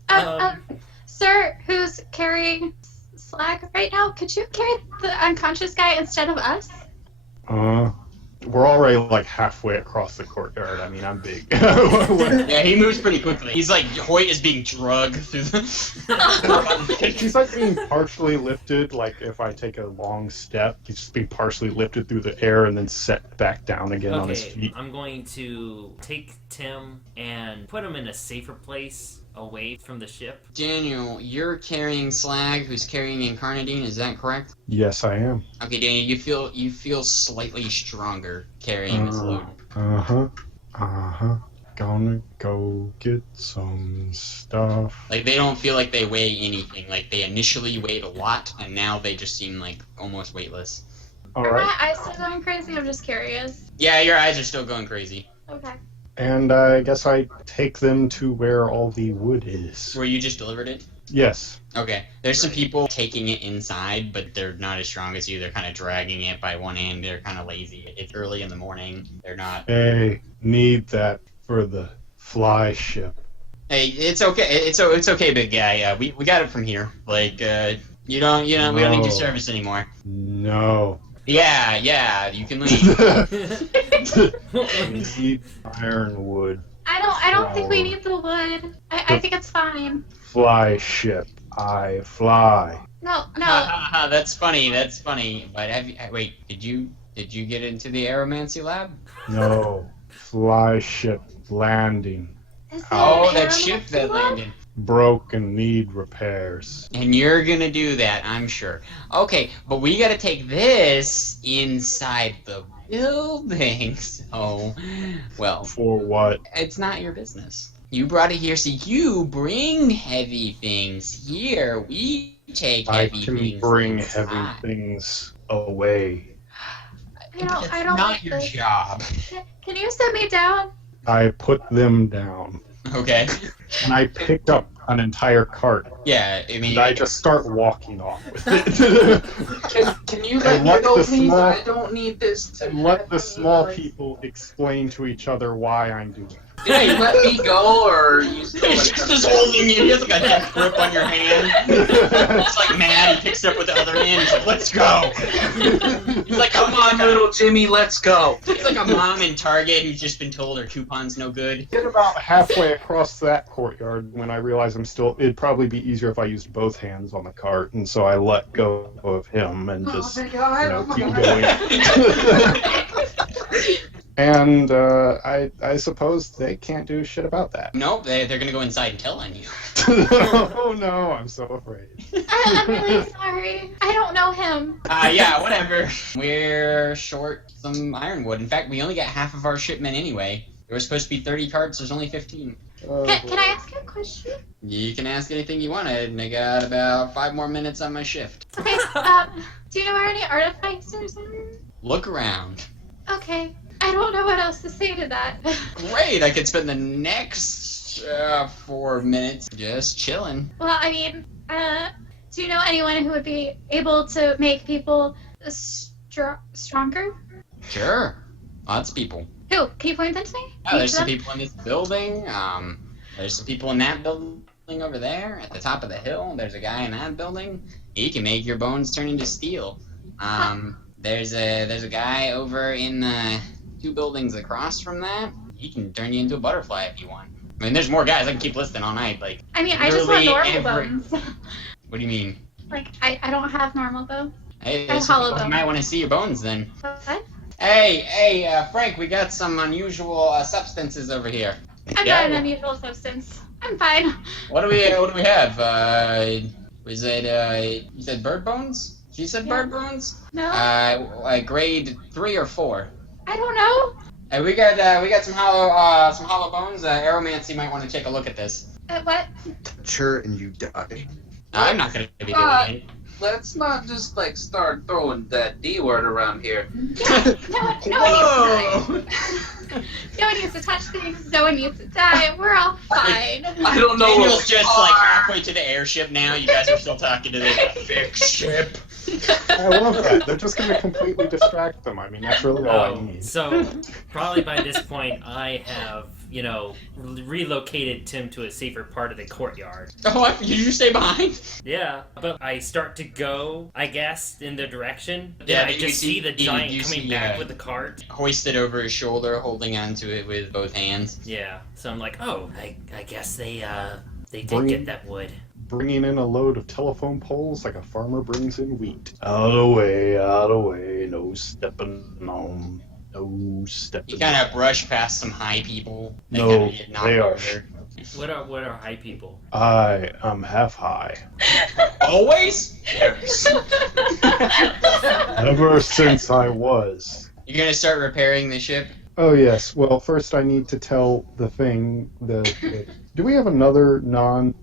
Sir, who's carrying Slag right now? Could you carry the unconscious guy instead of us? We're already like halfway across the courtyard. I mean, I'm big. Yeah, he moves pretty quickly. He's like, Hoyt is being drugged through the... He's like being partially lifted, like if I take a long step, he's just being partially lifted through the air and then set back down again on his feet. I'm going to take Tim and put him in a safer place away from the ship. Daniel, you're carrying Slag, who's carrying Incarnadine. Is that correct? Yes, I am. Okay, Daniel, you feel slightly stronger carrying this load. Uh-huh. Gonna go get some stuff. Like, they don't feel like they weigh anything. Like, they initially weighed a lot, and now they just seem like almost weightless. All Are right. my eyes still going crazy? I'm just curious. Yeah, your eyes are still going crazy. Okay. And I guess I take them to where all the wood is. Where you just delivered it? Yes. Okay. There's some people taking it inside, but they're not as strong as you. They're kind of dragging it by one hand. They're kind of lazy. It's early in the morning. They're not. Hey, need that for the fly ship. Hey, it's okay. It's okay, big guy. We got it from here. Like, we don't need your No. service anymore. No. Yeah, you can leave. Need ironwood. I don't think we need the wood. I think it's fine. Fly ship. I fly. No. That's funny. But wait, did you get into the aeromancy lab? No. Fly ship landing. Is there Oh, an that arrow ship next that to it? landed. Broken, need repairs. And you're gonna do that, I'm sure. Okay, but we gotta take this inside the building. So, well, For what? it's not your business. You brought it here, so you bring heavy things here. We take I heavy can things bring inside. heavy things away. I don't not like your this. job. Can you set me down? I put them down. Okay. And I picked up an entire cart. Yeah, I mean, And I just start walking off with it. Can you And let let me go, the please? small- I don't need this to and let the happen. small people explain to each other why I'm doing it. Did you let me go, or you still he's like just holding you. He has like a death grip on your hand. It's like mad. He picks it up with the other hand. He's like, "Let's go." He's like, Come on, little Jimmy, let's go. He's like a mom in Target who's just been told her coupon's no good. Get about halfway across that courtyard when I realize it'd probably be easier if I used both hands on the cart, and so I let go of him and just, thank God. keep going. And I suppose they can't do shit about that. Nope, they're gonna go inside and tell on you. Oh no, I'm so afraid. I'm really sorry. I don't know him. Yeah, whatever. We're short some ironwood. In fact, we only got half of our shipment anyway. There were supposed to be 30 carts. There's only 15. Can I ask you a question? You can ask anything you wanted, and I got about 5 more minutes on my shift. Okay. Do you know where any artificers are? Look around. Okay. I don't know what else to say to that. Great, I could spend the next 4 minutes just chilling. Well, I mean, do you know anyone who would be able to make people stronger? Sure, lots of people. Who? Can you point them to me? Oh, there's Each some of them? people in this building. There's some people in that building over there at the top of the hill. There's a guy in that building. He can make your bones turn into steel. There's a guy over in 2 buildings across from that. He can turn you into a butterfly if you want. I mean, there's more guys. I can keep listing all night. Like, I mean, I just want literally normal every- bones. What do you mean? Like, I don't have normal bones. Hey, I there's some hollow people who bone. might want to see your bones then. What? Hey, Frank, we got some unusual substances over here. I'm Yeah. not an unusual substance. I'm fine. What do we have? Was it you said bird bones? She said Yeah. bird bones? No? Grade 3 or 4. I don't know. Hey, we got some hollow bones. Aeromancy might want to take a look at this. What? Sure, and you die. I'm not gonna be doing it. Let's not just like start throwing that D word around here. Yeah, no one needs to touch things. No one needs to die. We're all fine. I don't know. Daniel's what just like halfway to the airship now. You guys are still talking to the fixed ship. I love that. They're just going to completely distract them. I mean, that's really all I need. So probably by this point I have, relocated Tim to a safer part of the courtyard. Oh, did you stay behind? Yeah, but I start to go, I guess, in the direction. Then Yeah, I but you just see the you giant coming see, back with the cart. Hoisted over his shoulder, holding onto it with both hands. Yeah, so I'm like, oh, I guess they did Bring- get that wood. Bringing in a load of telephone poles like a farmer brings in wheat. Out of the way, no stepping on. No step. You kind of brush past some high people. No, kinda get knocked they are. over. What are high people? I am half high. Always? Yes. Ever since I was. You're gonna start repairing the ship? Oh yes. Well, first I need to tell the thing. Do we have another non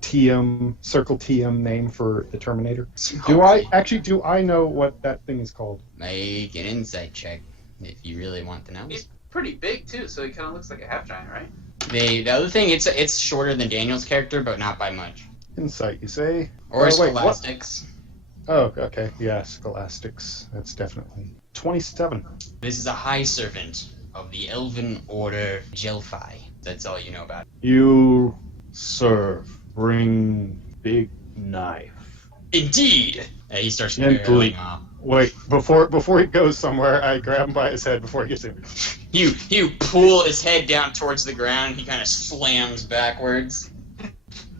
TM Circle TM name for the Terminator? Do I know what that thing is called? Make an insight check if you really want to know. He's pretty big too, so he kind of looks like a half giant, right? The other thing, it's shorter than Daniel's character, but not by much. Insight, you say? Or Oh, wait, what? scholastics. Oh, okay. Yeah, scholastics. That's definitely 27. This is a high servant of the Elven Order Gelfi. That's all you know about it. You serve. Bring big knife. Indeed! He starts Gently. barreling off. Wait, before he goes somewhere, I grab him by his head before he gets in. You pull his head down towards the ground, he kind of slams backwards.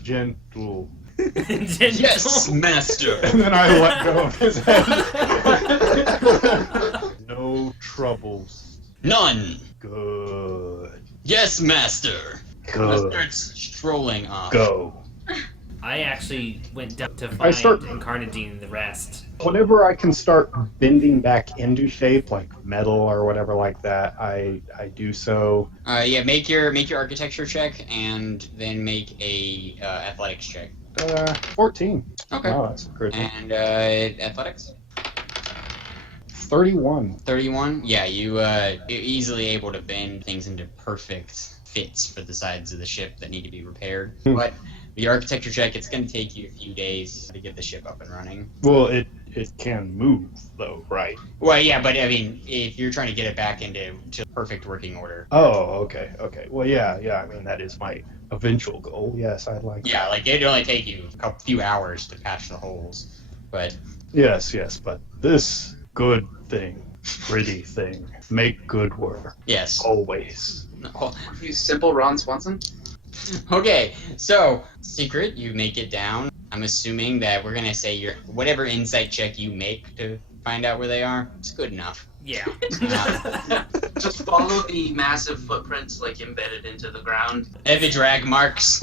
Gentle. Yes, master! And then I let go of his head. No troubles. None! Good. Yes, master! Good. Starts strolling off. Go. I actually went down to I find start- Incarnadine and the rest. Whenever I can start bending back into shape, like metal or whatever like that, I do so. Yeah, make your architecture check and then make a athletics check. 14. Okay. Wow, that's critical. And athletics? 31. 31? Yeah, you're easily able to bend things into perfect fits for the sides of the ship that need to be repaired. But the architecture check, it's going to take you a few days to get the ship up and running. Well, it can move, though, right? Well, yeah, but I mean, if you're trying to get it back into perfect working order. Oh, okay. Well, yeah. I mean, that is my eventual goal. Yes, I'd like Yeah, like it'd only take you a few hours to patch the holes. But Yes, but this good thing, pretty thing, make good work. yes. Always. You simple Ron Swanson. Okay, so secret, you make it down. I'm assuming that we're gonna say whatever insight check you make to find out where they are, it's good enough. Yeah. Just follow the massive footprints like embedded into the ground. Heavy drag marks.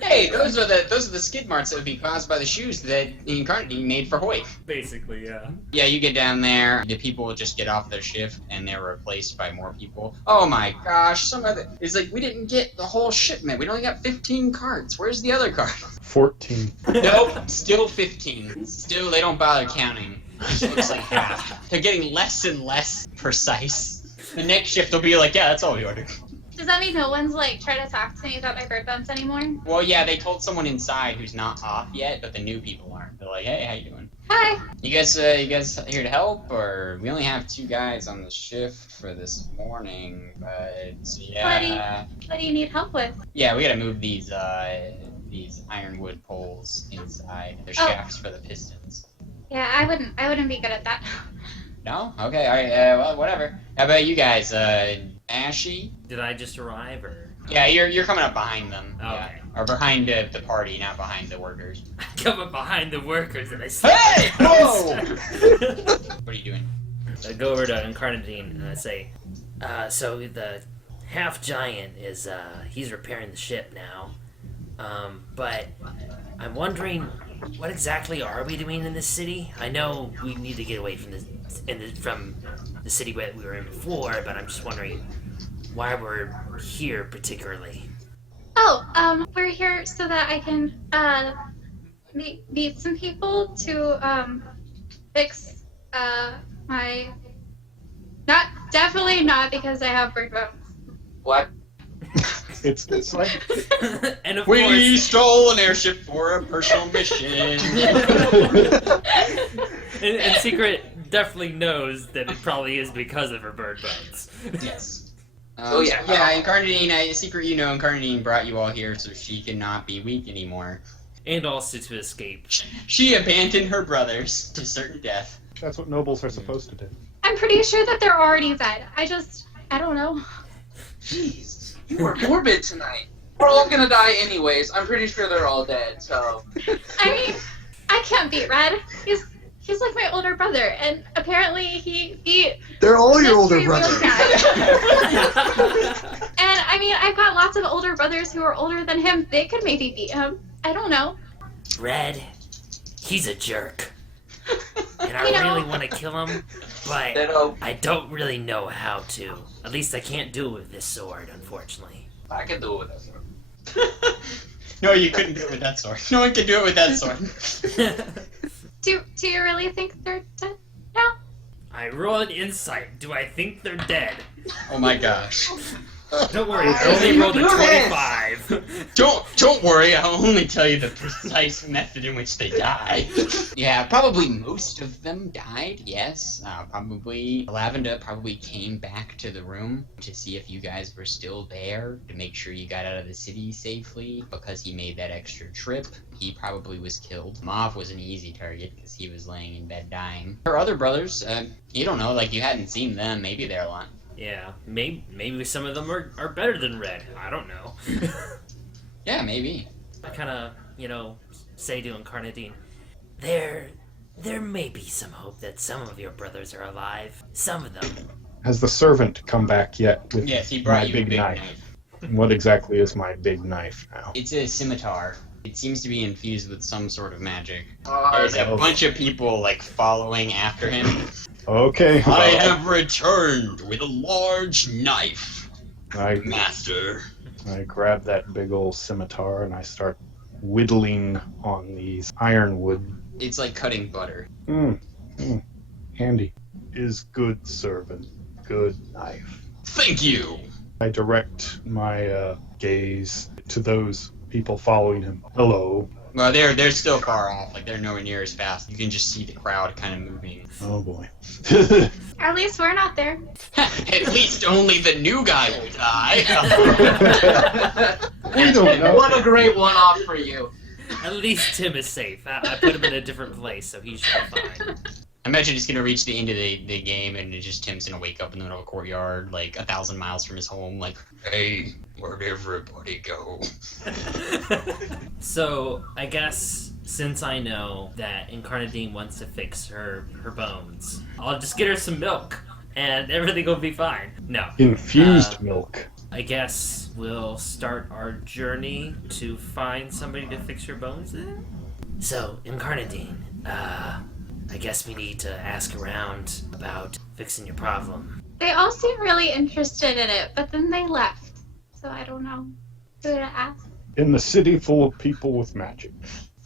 Hey, those are the skid marks that would be caused by the shoes that Incarnadine made for Hoyt. Basically, yeah. Yeah, you get down there, the people will just get off their shift and they're replaced by more people. Oh my gosh, it's like we didn't get the whole shipment. We only got 15 carts. Where's the other cart? 14. Nope, still 15. Still, they don't bother counting. It just looks like half. They're getting less and less precise. The next shift will be like, yeah, that's all we ordered. Does that mean no one's like trying to talk to me about my bird bones anymore? Well, yeah, they told someone inside who's not off yet, but the new people aren't. They're like, hey, how you doing? Hi. You guys here to help, or we only have 2 guys on the shift for this morning, but yeah. What do you need help with? Yeah, we gotta move these ironwood poles inside. They're shafts for the pistons. Yeah, I wouldn't be good at that. No? Okay, alright, well, whatever. How about you guys, Ashy? Did I just arrive, or? Yeah, you're coming up behind them. Okay. Yeah. Or behind the party, not behind the workers. Coming behind the workers, and I say, Hey! Whoa! What are you doing? I go over to Incarnadine and I say, so the half giant is, he's repairing the ship now. But I'm wondering, what exactly are we doing in this city? I know we need to get away from from the city that we were in before, but I'm just wondering why we're here particularly. Oh, we're here so that I can meet some people to fix my. Definitely not because I have bird bones. What? It's like And of We course, stole an airship for a personal mission. and Secret definitely knows that it probably is because of her bird bones. Yes. Oh, yeah. Yeah, Incarnadine, Secret, Incarnadine brought you all here so she cannot be weak anymore. And also to escape. She abandoned her brothers to certain death. that's what nobles are supposed to do. I'm pretty sure that they're already dead. I don't know. Jeez, you were morbid tonight. We're all gonna die anyways. I'm pretty sure they're all dead. So I mean, I can't beat Red. He's like my older brother, and apparently he They're all your older mystery brothers. wheel guy. And I mean, I've got lots of older brothers who are older than him. They could maybe beat him. I don't know. Red, he's a jerk. And I You know- really want to kill him, but Ditto. I don't really know how to. At least I can't do it with this sword, unfortunately. I can do it with that sword. No, you couldn't do it with that sword. No one can do it with that sword. Do you really think they're dead now? I roll an insight. Do I think they're dead? Oh my gosh. Don't worry, I Hey, only you rolled a do this! 25. Don't worry, I'll only tell you the precise method in which they die. Yeah, probably most of them died, yes. Probably Lavender probably came back to the room to see if you guys were still there, to make sure you got out of the city safely, because he made that extra trip. He probably was killed. Mauve was an easy target because he was laying in bed dying. Her other brothers, you don't know, like you hadn't seen them, maybe they're alive. Yeah, maybe some of them are better than Red. I don't know. Yeah, maybe. I kind of, say to Incarnadine, there may be some hope that some of your brothers are alive. Some of them. Has the servant come back yet with Yes, he my brought you a big big knife? knife. What exactly is my big knife now? It's a scimitar. It seems to be infused with some sort of magic. Oh, There's a bunch of people like following after him. Okay. I well, have returned with a large knife, I master. grab that big old scimitar and I start whittling on these ironwood. It's like cutting butter. Handy. Is good servant. Good knife. Thank you. I direct my gaze to those people following him. Hello. Well, they're still far off. Like they're nowhere near as fast. You can just see the crowd kind of moving. Oh boy. At least we're not there. At least only the new guy will die. We don't know. What a great one-off for you. At least Tim is safe. I put him in a different place, so he should be fine. I imagine he's gonna reach the end of the game and it's just Tim's gonna wake up in the middle of a courtyard, like 1,000 miles from his home, like, hey, where'd everybody go? So, I guess since I know that Incarnadine wants to fix her bones, I'll just get her some milk and everything will be fine. No. Infused milk. I guess we'll start our journey to find somebody to fix your bones then? So, Incarnadine, I guess we need to ask around about fixing your problem. They all seem really interested in it, but then they left. So I don't know who to ask. In the city full of people with magic.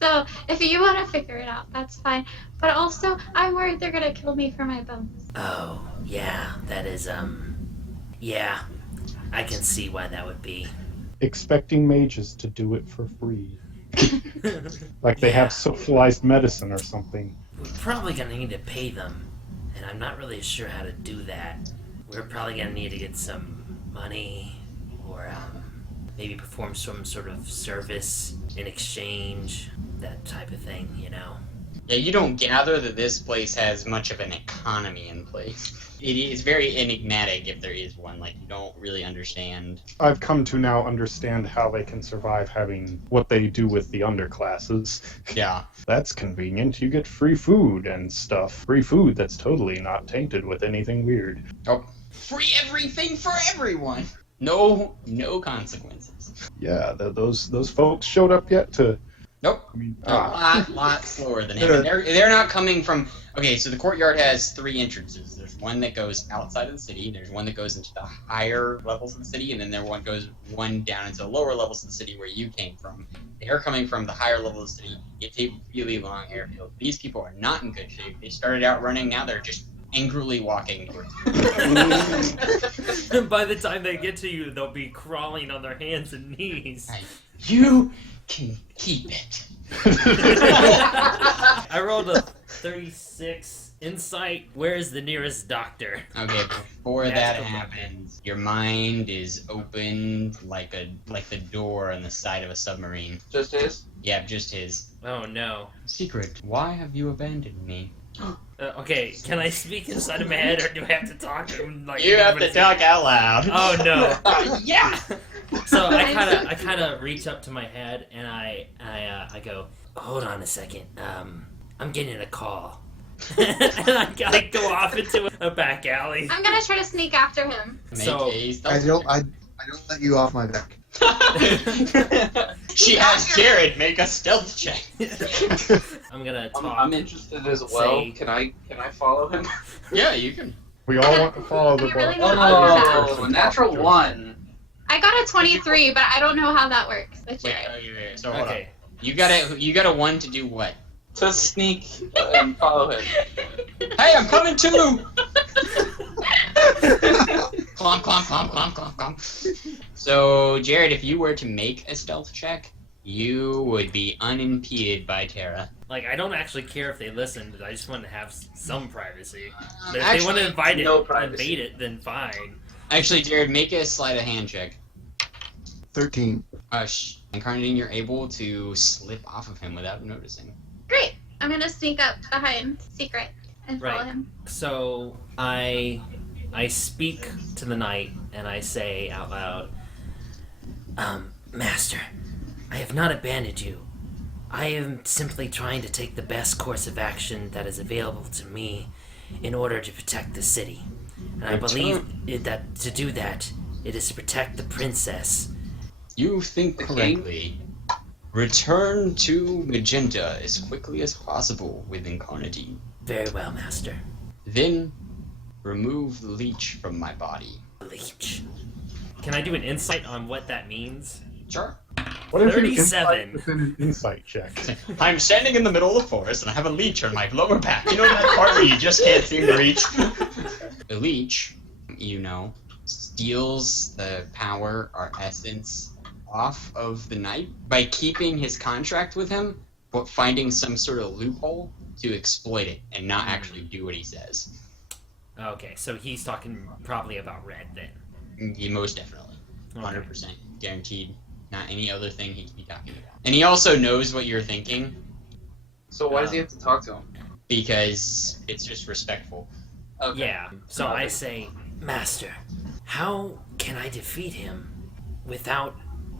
So if you want to figure it out, that's fine. But also, I'm worried they're gonna kill me for my bones. Oh, yeah, that is, yeah, I can see why that would be. Expecting mages to do it for free. Like they have socialized medicine or something. We're probably gonna need to pay them, and I'm not really sure how to do that. We're probably gonna need to get some money, or maybe perform some sort of service in exchange, that type of thing, Yeah, you don't gather that this place has much of an economy in place. It is very enigmatic if there is one. Like, you don't really understand. I've come to now understand how they can survive having what they do with the underclasses. Yeah. That's convenient. You get free food and stuff. Free food that's totally not tainted with anything weird. Oh, free everything for everyone. No consequences. Yeah, those folks showed up yet to... Nope. I mean, A lot slower than him. They're not coming from. Okay, so the courtyard has 3 entrances. There's one that goes outside of the city. There's one that goes into the higher levels of the city, and then there goes one down into the lower levels of the city where you came from. They're coming from the higher level of the city. It's a really long airfield. These people are not in good shape. They started out running. Now they're just angrily walking towards you. By the time they get to you, they'll be crawling on their hands and knees. You can keep it. I rolled a 36 insight. Where is the nearest doctor? Okay, before That's that the happens, your mind is opened like the door on the side of a submarine. Just his? Yeah, just his. Oh no. Secret. Why have you abandoned me? Okay, can I speak inside of my head, or do I have to talk? Like, You have to talk out loud. Oh no. Yeah. So I kind of reach up to my head and I go, hold on a second. I'm getting a call. and I go off into a back alley. I'm gonna try to sneak after him. Make So- a I stealth don't let you off my back. She has Jared make a stealth check. I'm gonna talk. I'm interested as well. Say- Can I follow him? Yeah, you can. We all want to follow the You really boat. want Oh, natural 1. I got a 23, but I don't know how that works with Wait, Jared. wait. So hold on. Okay. You got a 1 to do what? To sneak and follow him. Hey, I'm coming too! Clomp, clomp, clomp, clomp, clomp, clomp. So, Jared, if you were to make a stealth check, you would be unimpeded by Terra. Like, I don't actually care if they listen. I just want to have some privacy. But if Actually, they want to invite it, no privacy. invade it, then fine. Actually, Jared, make a sleight of hand check. 13. Incarnating, you're able to slip off of him without noticing. Great. I'm gonna sneak up behind Secret and follow Right. him. So I speak to the knight and I say out loud, Master, I have not abandoned you. I am simply trying to take the best course of action that is available to me in order to protect the city. And I believe that to do that, it is to protect the princess. You think The correctly. Return to Magenta as quickly as possible with Incarnadine. Very well, Master. Then, remove the leech from my body. Leech. Can I do an insight on what that means? Sure. What if you 37. insight within an insight check? I'm standing in the middle of the forest and I have a leech on my lower back. You know that part where you just can't seem to reach? The leech, steals the power or essence off of the knight by keeping his contract with him, but finding some sort of loophole to exploit it and not actually do what he says. Okay, so he's talking probably about red then. Yeah, most definitely. Okay. 100%. Guaranteed. Not any other thing he could be talking about. And he also knows what you're thinking So why does he have to talk to him? because it's just respectful. Okay. Yeah, so I say, Master, how can I defeat him without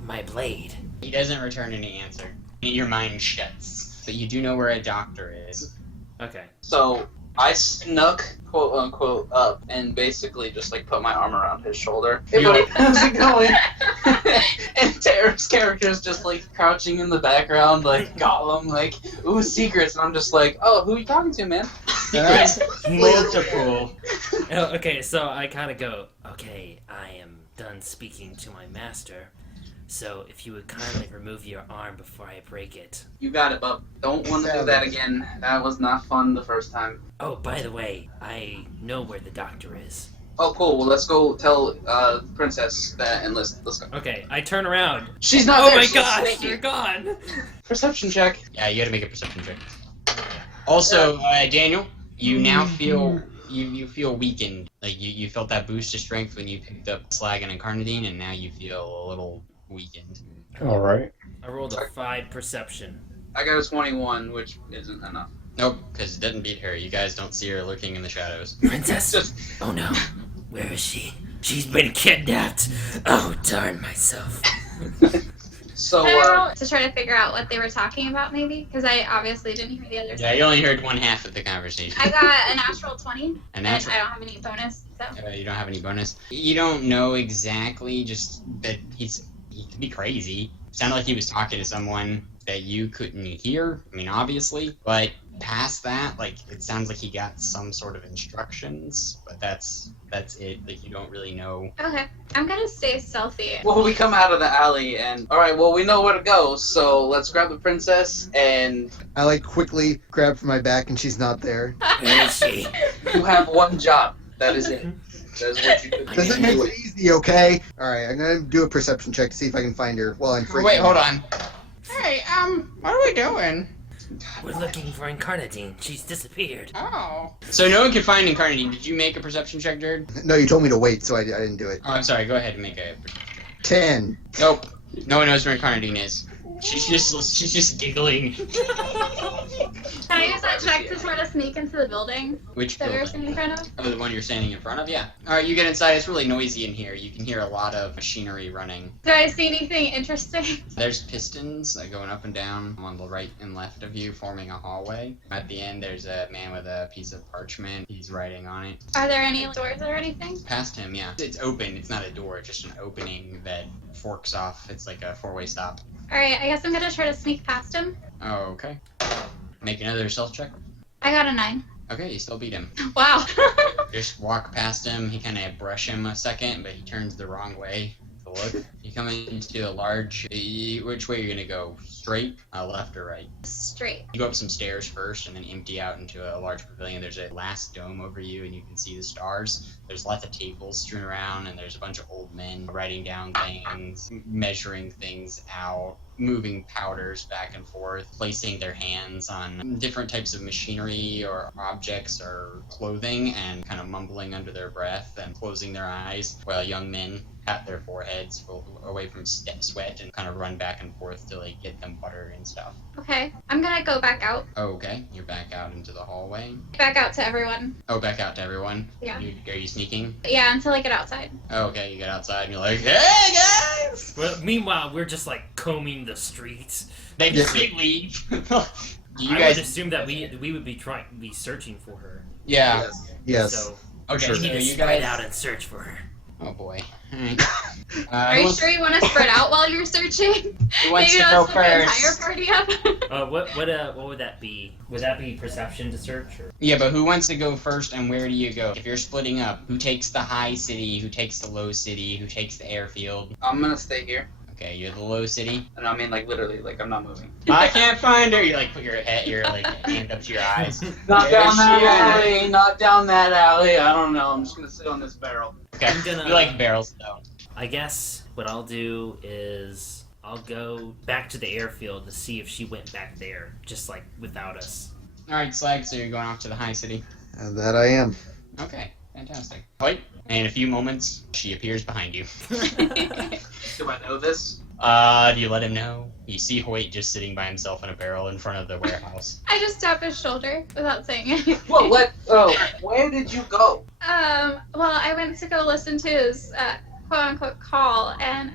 my blade? He doesn't return any answer. Your mind shuts. But you do know where a doctor is. Okay. So I snuck, quote unquote, up and basically just like put my arm around his shoulder. Hey You- buddy, how's it going? And Tara's character is just like crouching in the background, like Gollum, like, ooh, secrets. And I'm just like, oh, who are you talking to, man? There's multiple. Oh, okay, so I kind of go, okay, I am done speaking to my master, so if you would kindly remove your arm before I break it. You got it, bub. Don't want to do that again. That was not fun the first time. Oh, by the way, I know where the doctor is. Oh, cool. Well, let's go tell Princess that and let's go. Okay, I turn around. She's not Oh there. my She's gosh, sneaky. you're gone! Perception check. Yeah, you gotta make a perception check. Also, Daniel, you now feel you feel weakened. Like you felt that boost of strength when you picked up Slag and Incarnadine, and now you feel a little weakened. All right. I rolled a 5 perception. I got a 21, which isn't enough. Nope, because it doesn't beat her. You guys don't see her lurking in the shadows. Princess? Just Oh no, where is she? She's been kidnapped. Oh, darn myself. so. Can I roll to try to figure out what they were talking about, maybe? Because I obviously didn't hear the other Yeah, side. you only heard one half of the conversation. I got a natural 20, A and natural. I don't have any bonus, so. You don't have any bonus. You don't know exactly, just that he could be crazy. Sounded like he was talking to someone that you couldn't hear. I mean, obviously, but past that, like, it sounds like he got some sort of instructions, but that's it. Like, you don't really know. Okay, I'm gonna stay stealthy. Well, we come out of the alley and all right. Well, we know where to go, so let's grab the princess and I like quickly grab from my back and she's not there. Where is she? you have one job. That is it. That is what you could do. Does it make it easy, okay? Alright, I'm gonna do a perception check to see if I can find her while I'm freaking Wait, hold out. on. Hey, what are we doing? We're looking for Incarnadine. She's disappeared. Oh. So no one can find Incarnadine. Did you make a perception check, Jared? No, you told me to wait, so I didn't do it. Oh, I'm sorry. Go ahead and make a. 10. Nope. No one knows where Incarnadine is. She's just giggling. Can I use that check to try to sneak into the building Which that we were building? standing in front of? Oh, the one you're standing in front of? Yeah. Alright, you get inside. It's really noisy in here. You can hear a lot of machinery running. Do I see anything interesting? There's pistons going up and down on the right and left of you, forming a hallway. At the end, there's a man with a piece of parchment. He's writing on it. Are there any doors or anything? Past him, yeah. It's open. It's not a door. It's just an opening that forks off. It's like a four-way stop. Alright, I guess I'm gonna try to sneak past him. Oh, okay. Make another stealth check. I got a 9. Okay, you still beat him. Wow. Just walk past him. He kind of brush him a second, but he turns the wrong way to look. You come into a large. Which way are you gonna go? Straight, left, or right? Straight. You go up some stairs first, and then empty out into a large pavilion. There's a glass dome over you, and you can see the stars. There's lots of tables strewn around, and there's a bunch of old men writing down things, measuring things out, moving powders back and forth, placing their hands on different types of machinery or objects or clothing, and kind of mumbling under their breath and closing their eyes, while young men pat their foreheads away from sweat and kind of run back and forth to like get them butter and stuff. Okay, I'm gonna go back out. Oh, okay, you're back out into the hallway. Back out to everyone. Oh, back out to everyone? Yeah. Are you sneaking? Yeah, until I get outside. Oh, okay, you get outside and you're like, hey guys! Well, meanwhile, we're just like combing the streets. They Yeah. leave. Do you I guys? would assume that we would be searching for her. Yeah. Yes. So Okay, Sure. we so need to you spread guys. out and search for her. Oh boy. Alright. Are you sure you want to spread out while you're searching? Who wants Maybe to not go split the entire first? party up. What would that be? Would that be perception to search? Or? Yeah, but who wants to go first, and where do you go? If you're splitting up, who takes the high city? Who takes the low city? Who takes the airfield? I'm gonna stay here. Okay, you're the low city. And I mean, like, literally, like, I'm not moving. I can't find her. You like put your hand up to your eyes. Not There down that she alley, not down that alley. I don't know. I'm just gonna sit on this barrel. Okay, I'm gonna- you like barrels though. I guess what I'll do is I'll go back to the airfield to see if she went back there, just like without us. All right, Slag. So you're going off to the high city. And that I am. Okay, fantastic. Wait, and in a few moments, she appears behind you. Do I know this? Do you let him know? You see Hoyt just sitting by himself in a barrel in front of the warehouse. I just tap his shoulder without saying anything. Whoa, where did you go? Well, I went to go listen to his quote-unquote call, and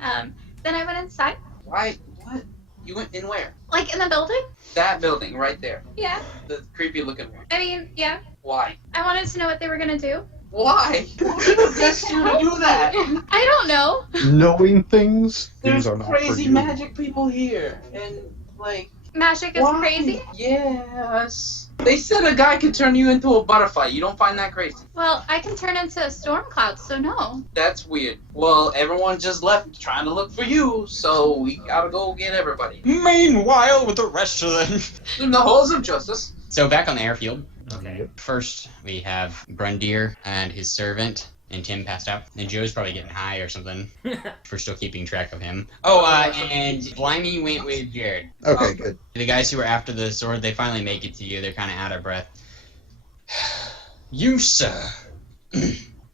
then I went inside. Why? What? You went in where? Like, in the building? That building right there. Yeah. The creepy looking one. I mean, yeah. Why? I wanted to know what they were gonna do. Why? Who possessed you to do that? I don't know. Knowing things, There's these are not crazy for you. magic people here. And, like, Magic is why? crazy. Yes. They said a guy could turn you into a butterfly. You don't find that crazy? Well, I can turn into a storm cloud, so no. That's weird. Well, everyone just left trying to look for you, so we gotta go get everybody. Meanwhile, with the rest of them. In the halls of justice. So back on the airfield. Okay. First, we have Brundir and his servant, and Tim passed out. And Joe's probably getting high or something. We're still keeping track of him. Oh, and Blimey went with Jared. Okay, good. The guys who were after the sword, they finally make it to you. They're kind of out of breath. You, sir.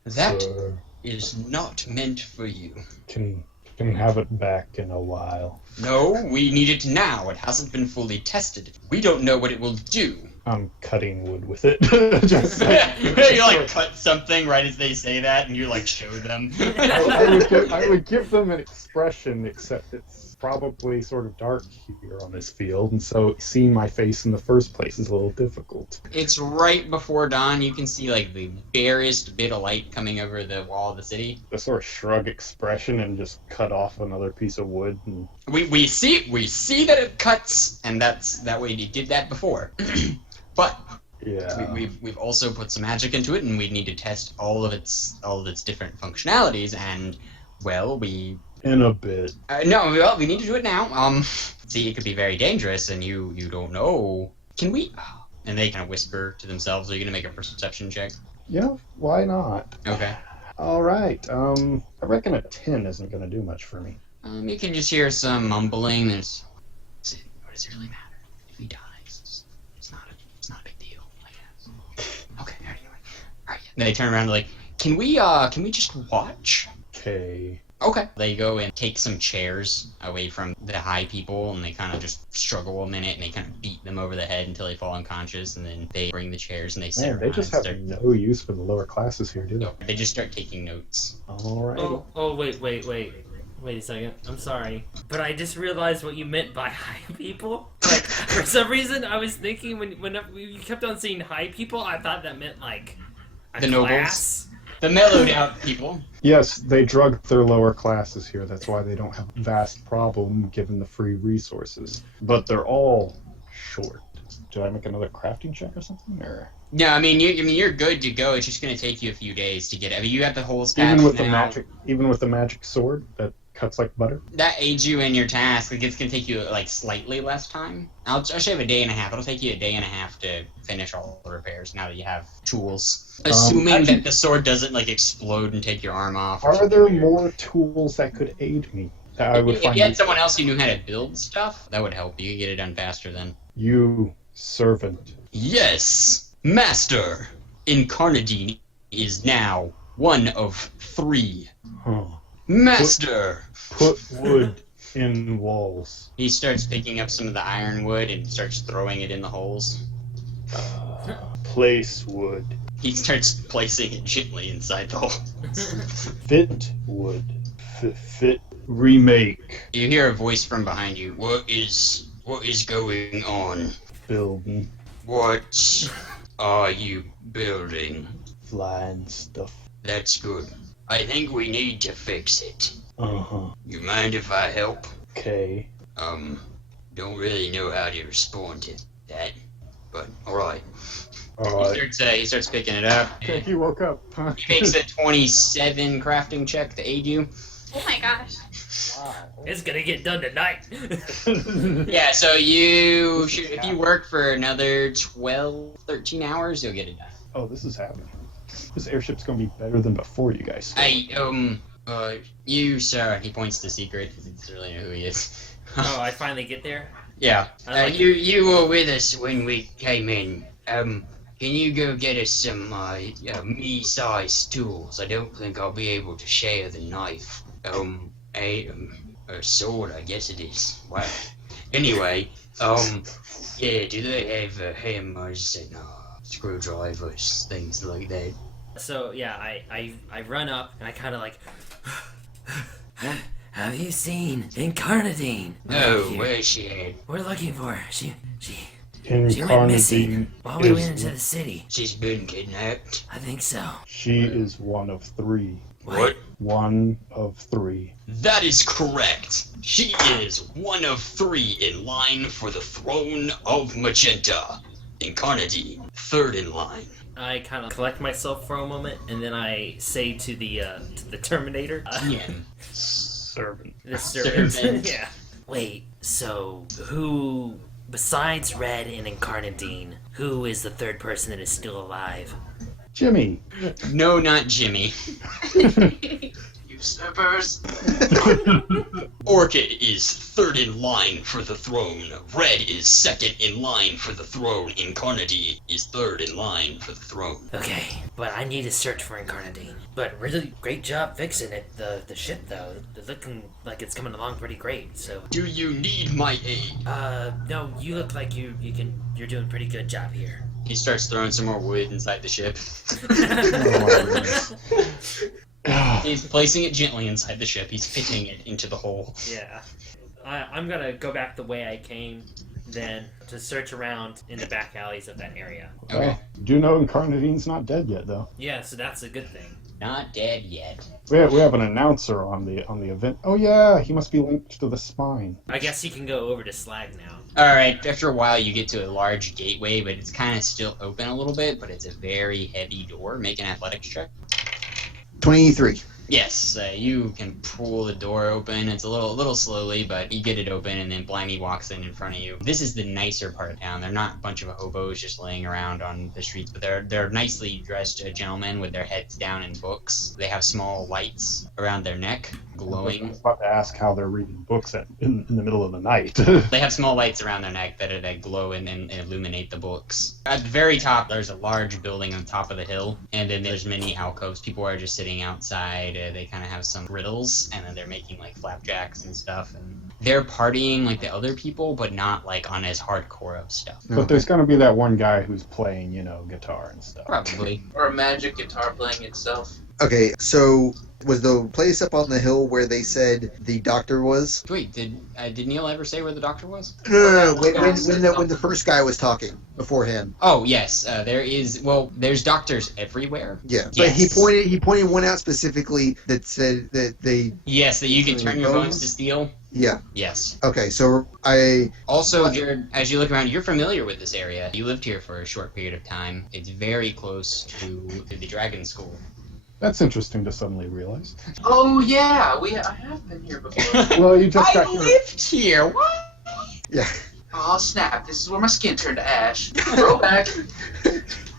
That So, is not meant for you. can have it back in a while. No, we need it now. It hasn't been fully tested. We don't know what it will do. I'm cutting wood with it. Just You like cut something right as they say that, and you like show them. I would give them an expression, except it's probably sort of dark here on this field, and so seeing my face in the first place is a little difficult. It's right before dawn. You can see like the barest bit of light coming over the wall of the city. The sort of shrug expression and just cut off another piece of wood. And We see that it cuts, and that way you did that before. But yeah, we've also put some magic into it, and we need to test all of its different functionalities. And well, we in a bit. we need to do it now. See, it could be very dangerous, and you don't know. Can we? And they kind of whisper to themselves. Are you gonna make a perception check? Yeah, why not? Okay. All right. I reckon a 10 isn't going to do much for me. You can just hear some mumbling. What does it really matter if he dies? It's not a big deal, I guess. Okay, anyway. Alright. Then they turn around and like, can we just watch? Okay. Okay. They go and take some chairs away from the high people, and they kind of just struggle a minute, and they kind of beat them over the head until they fall unconscious, and then they bring the chairs and they sit Man, they around just and have start. no use for the lower classes here, do they? They just start taking notes. Alright. Oh, wait a second. I'm sorry. But I just realized what you meant by high people. Like, for some reason, I was thinking whenever you kept on saying high people, I thought that meant, like, a The nobles? class. The mellowed out people. Yes, they drug their lower classes here. That's why they don't have a vast problem given the free resources. But they're all short. Did I make another crafting check or something? Or No, I mean you're good to go. It's just gonna take you a few days to get it. I mean, you have the whole staff even with now. the magic sword that cuts like butter? That aids you in your task. Like, it's gonna take you like slightly less time. I'll shave a day and a half. It'll take you a day and a half to finish all the repairs now that you have tools. Assuming actually- that the sword doesn't like explode and take your arm off. or Are something there weird. more tools that could aid me? That I would If find you had useful? someone else who knew how to build stuff, that would help. You could get it done faster then. You servant. Yes, Master. Incarnadine is now one of 3. Huh. Master. Put wood in walls. He starts picking up some of the ironwood and starts throwing it in the holes. Place wood. He starts placing it gently inside the hole. Fit wood. Fit remake. You hear a voice from behind you. What is going on? Building. What are you building? Flying stuff. That's good. I think we need to fix it. Uh-huh. You mind if I help? Okay. Don't really know how to respond to that, but alright. Alright. He starts picking it up. Okay, he woke up. Huh? He makes a 27 crafting check to aid you. Oh my gosh. It's gonna get done tonight. Yeah, so you should, if you work for another 12, 13 hours, you'll get it done. Oh, this is happening. This airship's gonna be better than before, you guys. You, sir, he points to Secret, because he doesn't really know who he is. Oh, I finally get there? Yeah. I like you were with us when we came in. Can you go get us some, me-sized tools? I don't think I'll be able to share the knife. A sword, I guess it is. Wow. Anyway, yeah, do they have hammers and screwdrivers, things like that? So, yeah, I run up, and I kind of like... Have you seen Incarnadine? No, Here. where's she at? We're looking for her. She went missing Incarnadine while we went is into the city. She's been kidnapped. I think so. she is one of 3. What? One of 3. That is correct. She is one of 3 in line for the throne of Magenta. Incarnadine, 3rd in line. I kind of collect myself for a moment, and then I say to the Terminator, Servant. the servant, Servant. yeah. Wait, so who, besides Red and Incarnadine, who is the 3rd person that is still alive? Jimmy. No, not Jimmy. Usurpers. Orchid is 3rd in line for the throne. Red is 2nd in line for the throne. Incarnadine is 3rd in line for the throne. Okay, but I need to search for Incarnadine. But really, great job fixing it. The ship though, it's looking like it's coming along pretty great. So, Do you need my aid? no, you look like you're doing a pretty good job here. He starts throwing some more wood inside the ship. He's placing it gently inside the ship. He's fitting it into the hole. Yeah. I'm gonna go back the way I came, then to search around in the back alleys of that area. Okay. Do know Incarnadine's not dead yet, though. Yeah, so that's a good thing. Not dead yet. We have an announcer on the event. Oh yeah, he must be linked to the spine. I guess he can go over to Slag now. Alright, after a while you get to a large gateway, but it's kind of still open a little bit, but it's a very heavy door. Make an athletics check. 23. Yes, you can pull the door open. It's a little slowly, but you get it open, and then Blimey walks in front of you. This is the nicer part of town. They're not a bunch of hobos just laying around on the streets, but they're nicely dressed gentlemen with their heads down in books. They have small lights around their neck, I glowing. was about to ask how they're reading books in the middle of the night. They have small lights around their neck that glow and illuminate the books. At the very top, there's a large building on top of the hill, and then there's many alcoves. People are just sitting outside They kind of have some riddles, and then they're making like flapjacks and stuff, and they're partying like the other people, but not like on as hardcore of stuff. But there's gonna be that one guy who's playing, guitar and stuff. Probably. Or a magic guitar playing itself. Okay, so was the place up on the hill where they said the doctor was? Wait, did Neil ever say where the doctor was? No. When the first guy was talking beforehand. Oh yes, there's doctors everywhere. Yeah, Yes. but he pointed one out specifically that said that they. Yes, that you can turn your bones to steel. Yeah. Yes. Okay, so Also, Jared, as you look around, you're familiar with this area. You lived here for a short period of time. It's very close to the Dragon School. That's interesting to suddenly realize. Oh yeah, I have been here before. Well, you just I got here. lived here. What? Yeah. Oh snap! This is where my skin turned to ash. Throwback.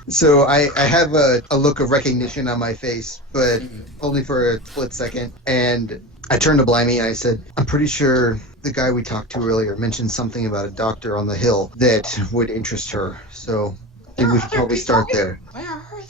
So I have a look of recognition on my face, but only for a split second. And I turned to Blimey and I said, I'm pretty sure the guy we talked to earlier mentioned something about a doctor on the hill that would interest her. So I think we should probably start there. Where are they?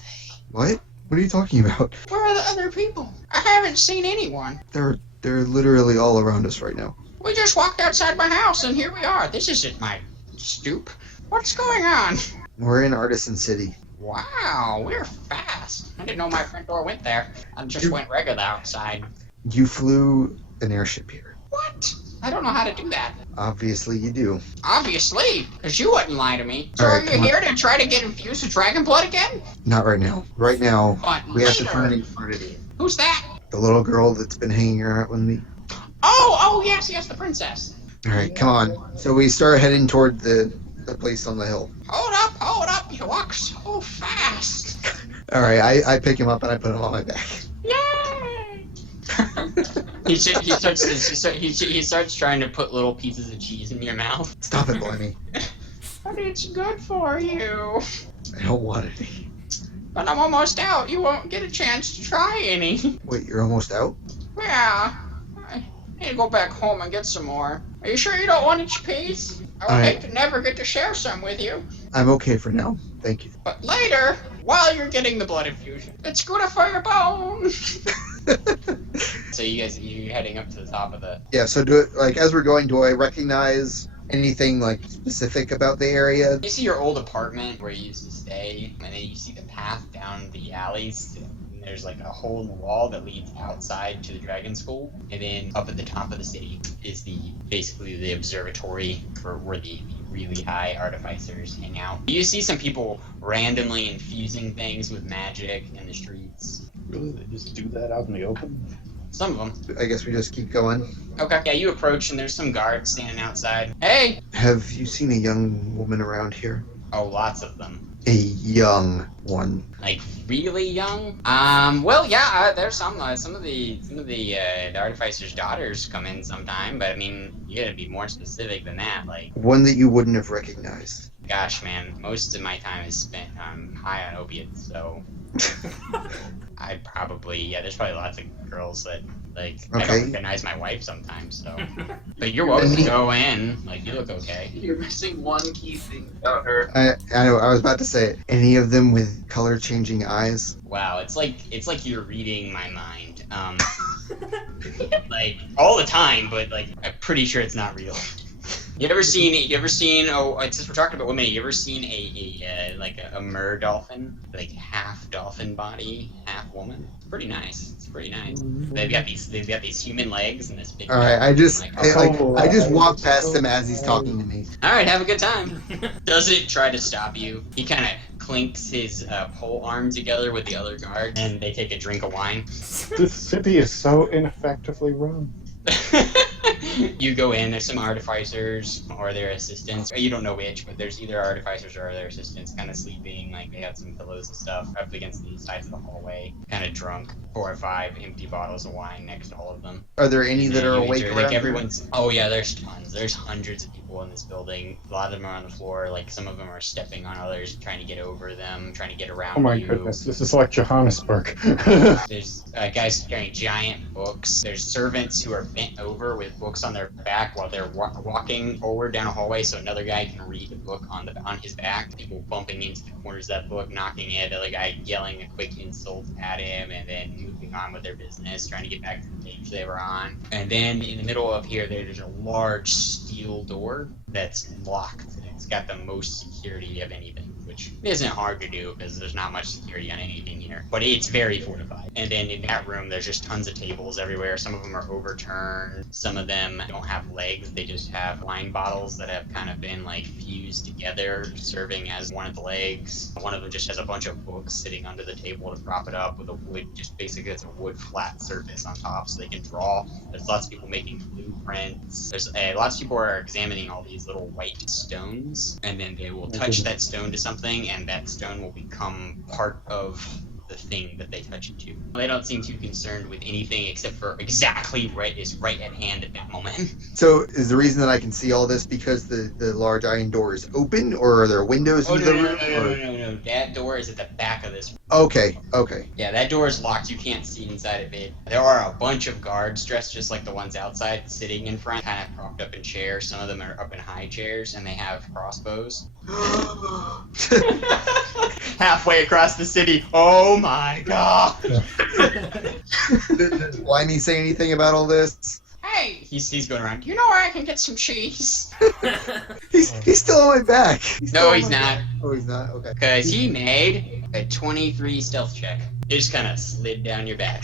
What? What are you talking about? Where are the other people? I haven't seen anyone. They're literally all around us right now. We just walked outside my house and here we are. This isn't my stoop. What's going on? We're in Artisian City. Wow, we're fast. I didn't know my front door went there. I just went regular outside. You flew an airship here. What? I don't know how to do that. Obviously you do. Obviously, because you wouldn't lie to me. So Alright, are you come on. here to try to get infused with dragon blood again? Not right now. Right now, But we have to later. find Eternity. Who's that? The little girl that's been hanging around with me. Oh, yes, the princess. Alright, come on. So we start heading toward the place on the hill. Hold up, you walk so fast. Alright, I pick him up and I put him on my back. Yay! he starts trying to put little pieces of cheese in your mouth. Stop it, Blimey. But it's good for you. I don't want any. But I'm almost out. You won't get a chance to try any. Wait, you're almost out? Yeah. I need to go back home and get some more. Are you sure you don't want each piece? I would Alright. hate to never get to share some with you. I'm okay for now. Thank you. But later, while you're getting the blood infusion, it's good for your bones. So you're heading up to the top of the... Yeah, so as we're going, do I recognize anything specific about the area? You see your old apartment where you used to stay, and then you see the path down the alleys. And there's like a hole in the wall that leads outside to the Dragon School, and then up at the top of the city is basically the observatory for where the really high artificers hang out. You see some people randomly infusing things with magic in the streets. Really? They just do that out in the open? Some of them. I guess we just keep going. Okay. Yeah, you approach and there's some guards standing outside. Hey! Have you seen a young woman around here? Oh, lots of them. A young one. Like really young? Well, yeah. There's some of the artificer's daughters come in sometime, but I mean, you gotta be more specific than that. Like, One that you wouldn't have recognized. gosh, man, most of my time is spent high on opiates, so there's probably lots of girls that I Okay. don't recognize my wife sometimes. So, but you're welcome to go in. Like, you look okay. You're missing one key thing about her. I know, I was about to say it. Any of them with color-changing eyes? Wow, it's like you're reading my mind. Like all the time, but like I'm pretty sure it's not real. You ever seen? Oh, since we're talking about women, you ever seen a mer dolphin, like half dolphin body, half woman? It's pretty nice. They've got these human legs and this big. All right, I just Oh, walk past him as he's talking to me. All right, have a good time. Doesn't try to stop you. He kind of clinks his pole arm together with the other guard, and they take a drink of wine. This city is so ineffectively run. You go in, there's some artificers or their assistants. You don't know which, but there's either artificers or their assistants kind of sleeping. Like they have some pillows and stuff up against the sides of the hallway, kind of drunk. 4 or 5 empty bottles of wine next to all of them. Are there any that are awake around Like here? everyone's. Oh yeah, there's tons. There's hundreds of people in this building. A lot of them are on the floor. Like some of them are stepping on others, trying to get over them, trying to get around. Oh my you. goodness, this is like Johannesburg. There's guys carrying giant books. There's servants who are bent over with books on their back while they're walking forward down a hallway, so another guy can read the book on his back. People bumping into the corners of that book, knocking it. The other guy yelling a quick insult at him, and then moving on with their business, trying to get back to the page they were on. And then in the middle of here, there's a large steel door that's locked. It's got the most security of anything, which isn't hard to do because there's not much security on anything here. But it's very fortified. And then in that room, there's just tons of tables everywhere. Some of them are overturned. Some of them don't have legs. They just have wine bottles that have kind of been like fused together, serving as one of the legs. One of them just has a bunch of books sitting under the table to prop it up with a wood, just basically it's a wood flat surface on top so they can draw. There's lots of people making blueprints. There's lots of people are examining all these little white stones, and then they will touch that stone to something, and that stone will become part of the thing that they touch it to. They don't seem too concerned with anything except for exactly right is right at hand at that moment. So is the reason that I can see all this because the large iron door is open, or are there windows in the room? No. That door is at the back of this room. Okay. Yeah, that door is locked. You can't see inside of it. There are a bunch of guards dressed just like the ones outside, sitting in front, kind of propped up in chairs. Some of them are up in high chairs, and they have crossbows. Halfway across the city. Oh my god! Why me say anything about all this? Hey! He's going around. You know where I can get some cheese? He's still on my back. No, he's not. Oh, he's not? Okay. Because he made a 23 stealth check. It just kind of slid down your back.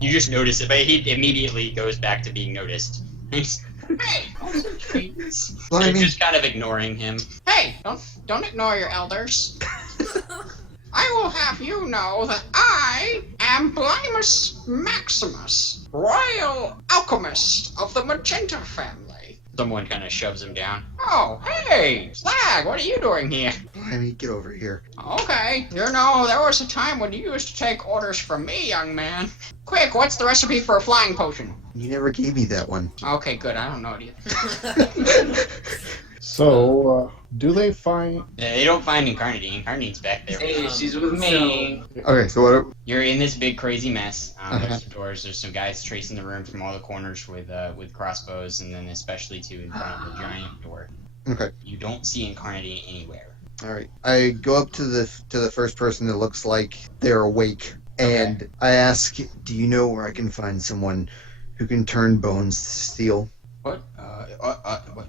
You just notice it, but he immediately goes back to being noticed. He's, hey, want some treats? Well, I They're mean- just kind of ignoring him. Hey, don't ignore your elders. I will have you know that I am Blimus Maximus, Royal Alchemist of the Magenta family. Someone kind of shoves him down. Oh, hey, Slag, what are you doing here? Let me get over here. Okay, you know, there was a time when you used to take orders from me, young man. Quick, what's the recipe for a flying potion? You never gave me that one. Okay, good, I don't know it either. So, do they find... They don't find Incarnadine. Incarnadine's back there. Hey, she's with me. Okay, so what? You're in this big crazy mess. Uh-huh. There's some doors. There's some guys tracing the room from all the corners with crossbows, and then especially two in front of the giant door. Okay. You don't see Incarnadine anywhere. All right. I go up to the first person that looks like they're awake, and I ask, "Do you know where I can find someone who can turn bones to steel?" What? What? What?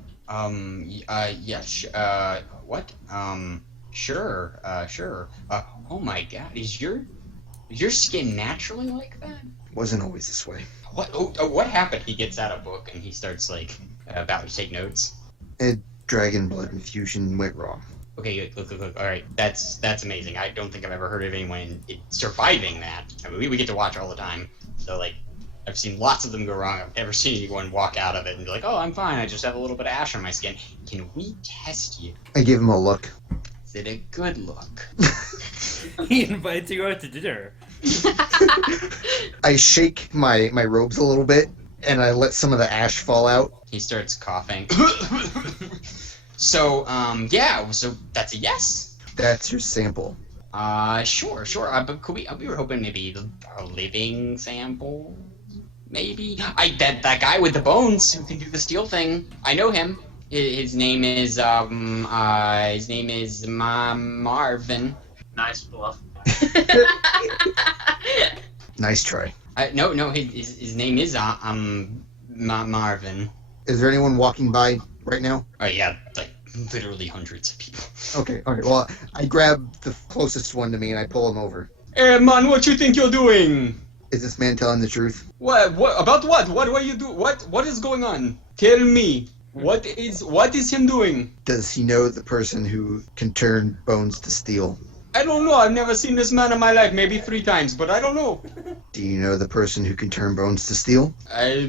Sure. Oh my God, is your skin naturally like that? Wasn't always this way. What? What happened? He gets out a book and he starts like about to take notes. Dragon blood infusion went wrong. Okay, look. All right, that's amazing. I don't think I've ever heard of anyone surviving that. I mean, we get to watch all the time, so like, I've seen lots of them go wrong. I've never seen anyone walk out of it and be like, "Oh, I'm fine. I just have a little bit of ash on my skin." Can we test you? I give him a look. Is it a good look? He invites you out to dinner. I shake my robes a little bit, and I let some of the ash fall out. He starts coughing. So, so that's a yes. That's your sample. Sure. But could we were hoping maybe a living sample? Maybe. That guy with the bones who can do the steel thing. I know him. His name is Marvin. Nice bluff. Nice try. No, his name is Marvin. Is there anyone walking by right now? Oh yeah, like literally hundreds of people. Okay. Well, I grab the closest one to me and I pull him over. Hey man, what you think you're doing? Is this man telling the truth? What about what? What do you do? What is going on? Tell me. What is him doing? Does he know the person who can turn bones to steel? I don't know. I've never seen this man in my life. Maybe 3 times, but I don't know. Do you know the person who can turn bones to steel? I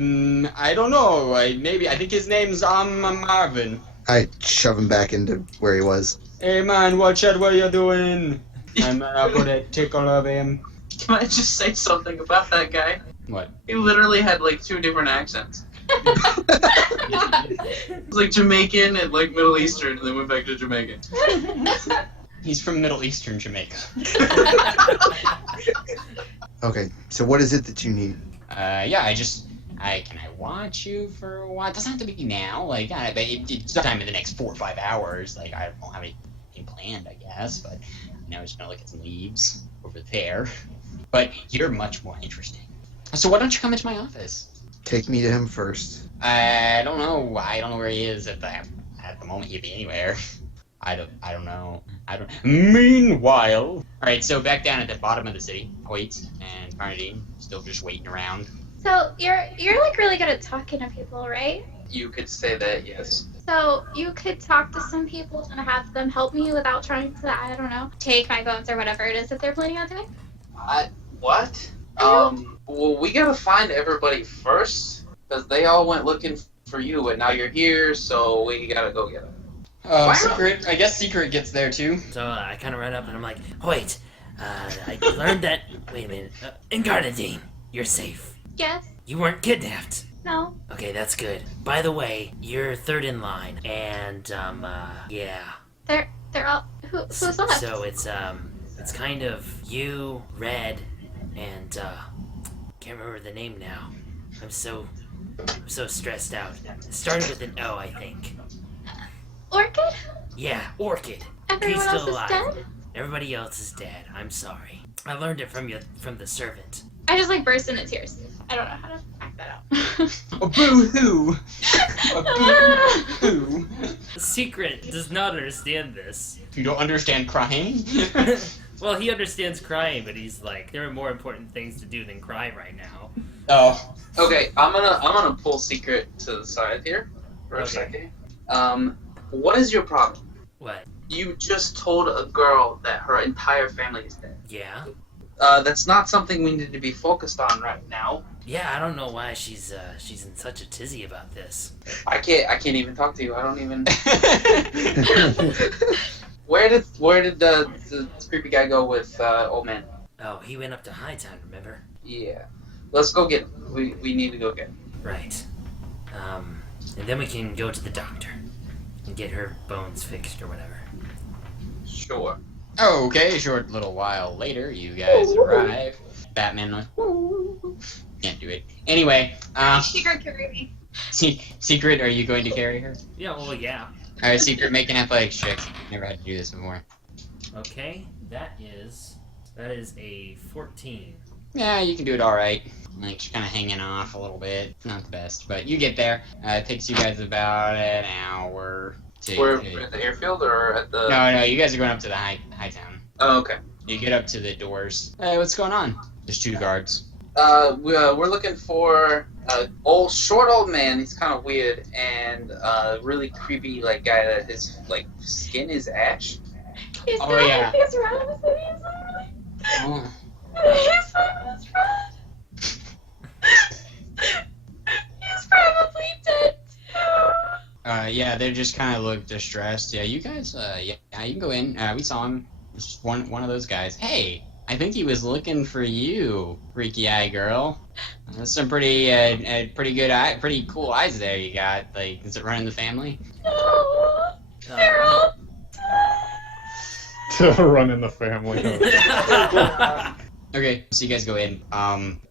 don't know. I think his name's Marvin. I shove him back into where he was. Hey man, watch out what you're doing. I'm gonna put a tickle of him. Can I just say something about that guy? What? He literally had like 2 different accents. It was like Jamaican and like Middle Eastern, and then went back to Jamaican. He's from Middle Eastern Jamaica. Okay, so what is it that you need? I can I watch you for a while? It doesn't have to be now. Like, but it's sometime in the next 4 or 5 hours. Like, I don't have anything planned, I guess. But I'm just gonna look at some leaves over there. But you're much more interesting. So why don't you come into my office? Take me to him first. I don't know. I don't know where he is at the moment. He'd be anywhere. I don't know. Meanwhile, all right. So back down at the bottom of the city, Hoyt and Carnadine still just waiting around. So you're like really good at talking to people, right? You could say that, yes. So you could talk to some people and have them help me without trying to, I don't know, take my bones or whatever it is that they're planning on doing? What? Well, we gotta find everybody first, because they all went looking for you, and now you're here, so we gotta go get them. Secret. I guess Secret gets there too. So I kind of run up and I'm like, wait, I learned that. Wait a minute, Incarnadine, you're safe. Yes. You weren't kidnapped. No. Okay, that's good. By the way, you're third in line, and yeah. They're all who's left? So it's kind of you, Red, and can't remember the name now. I'm so stressed out. It started with an O, I think. Orchid? Yeah, Orchid. Everyone He's else still is alive. dead? Everybody else is dead. I'm sorry. I learned it from the servant. I just like burst into tears. I don't know how to act that out. A boo-hoo! A boo-hoo! Secret does not understand this. You don't understand crying? Well, he understands crying, but he's like, there are more important things to do than cry right now. Oh. Okay, I'm gonna pull Secret to the side here for a Okay. second. What is your problem? What? You just told a girl that her entire family is dead. Yeah? That's not something we need to be focused on right now. Yeah, I don't know why she's in such a tizzy about this. I can't even talk to you. I don't even. Where did the creepy guy go with old man? Oh, he went up to Hightown, remember? Yeah. Let's go get him. We need to go get him. Right. And then we can go to the doctor and get her bones fixed or whatever. Sure. Okay, a short little while later, you guys arrive. Batman noise. Can't do it. Anyway, Secret carry me. Secret, are you going to carry her? Yeah, well, yeah. Alright, Secret, make an athletics check. Never had to do this before. Okay, that is a 14. Yeah, you can do it alright. Like, she's kind of hanging off a little bit. Not the best, but you get there. It takes you guys about an hour to... We're at the airfield or at the... No, you guys are going up to the high town. Oh, okay. You get up to the doors. Hey, what's going on? There's 2 guards. We're looking for an short old man. He's kind of weird and really creepy, like guy that his like skin is ash. He's Oh, red. yeah. He's red. He's red. Oh. He's red. He's probably dead too. Yeah, they just kind of look distressed. Yeah, you guys, yeah, you can go in. We saw him. Just one of those guys. Hey, I think he was looking for you, freaky eye girl. That's some pretty good pretty cool eyes there you got. Like, is it running the family? No. They're all To run in the family. Okay, so you guys go in.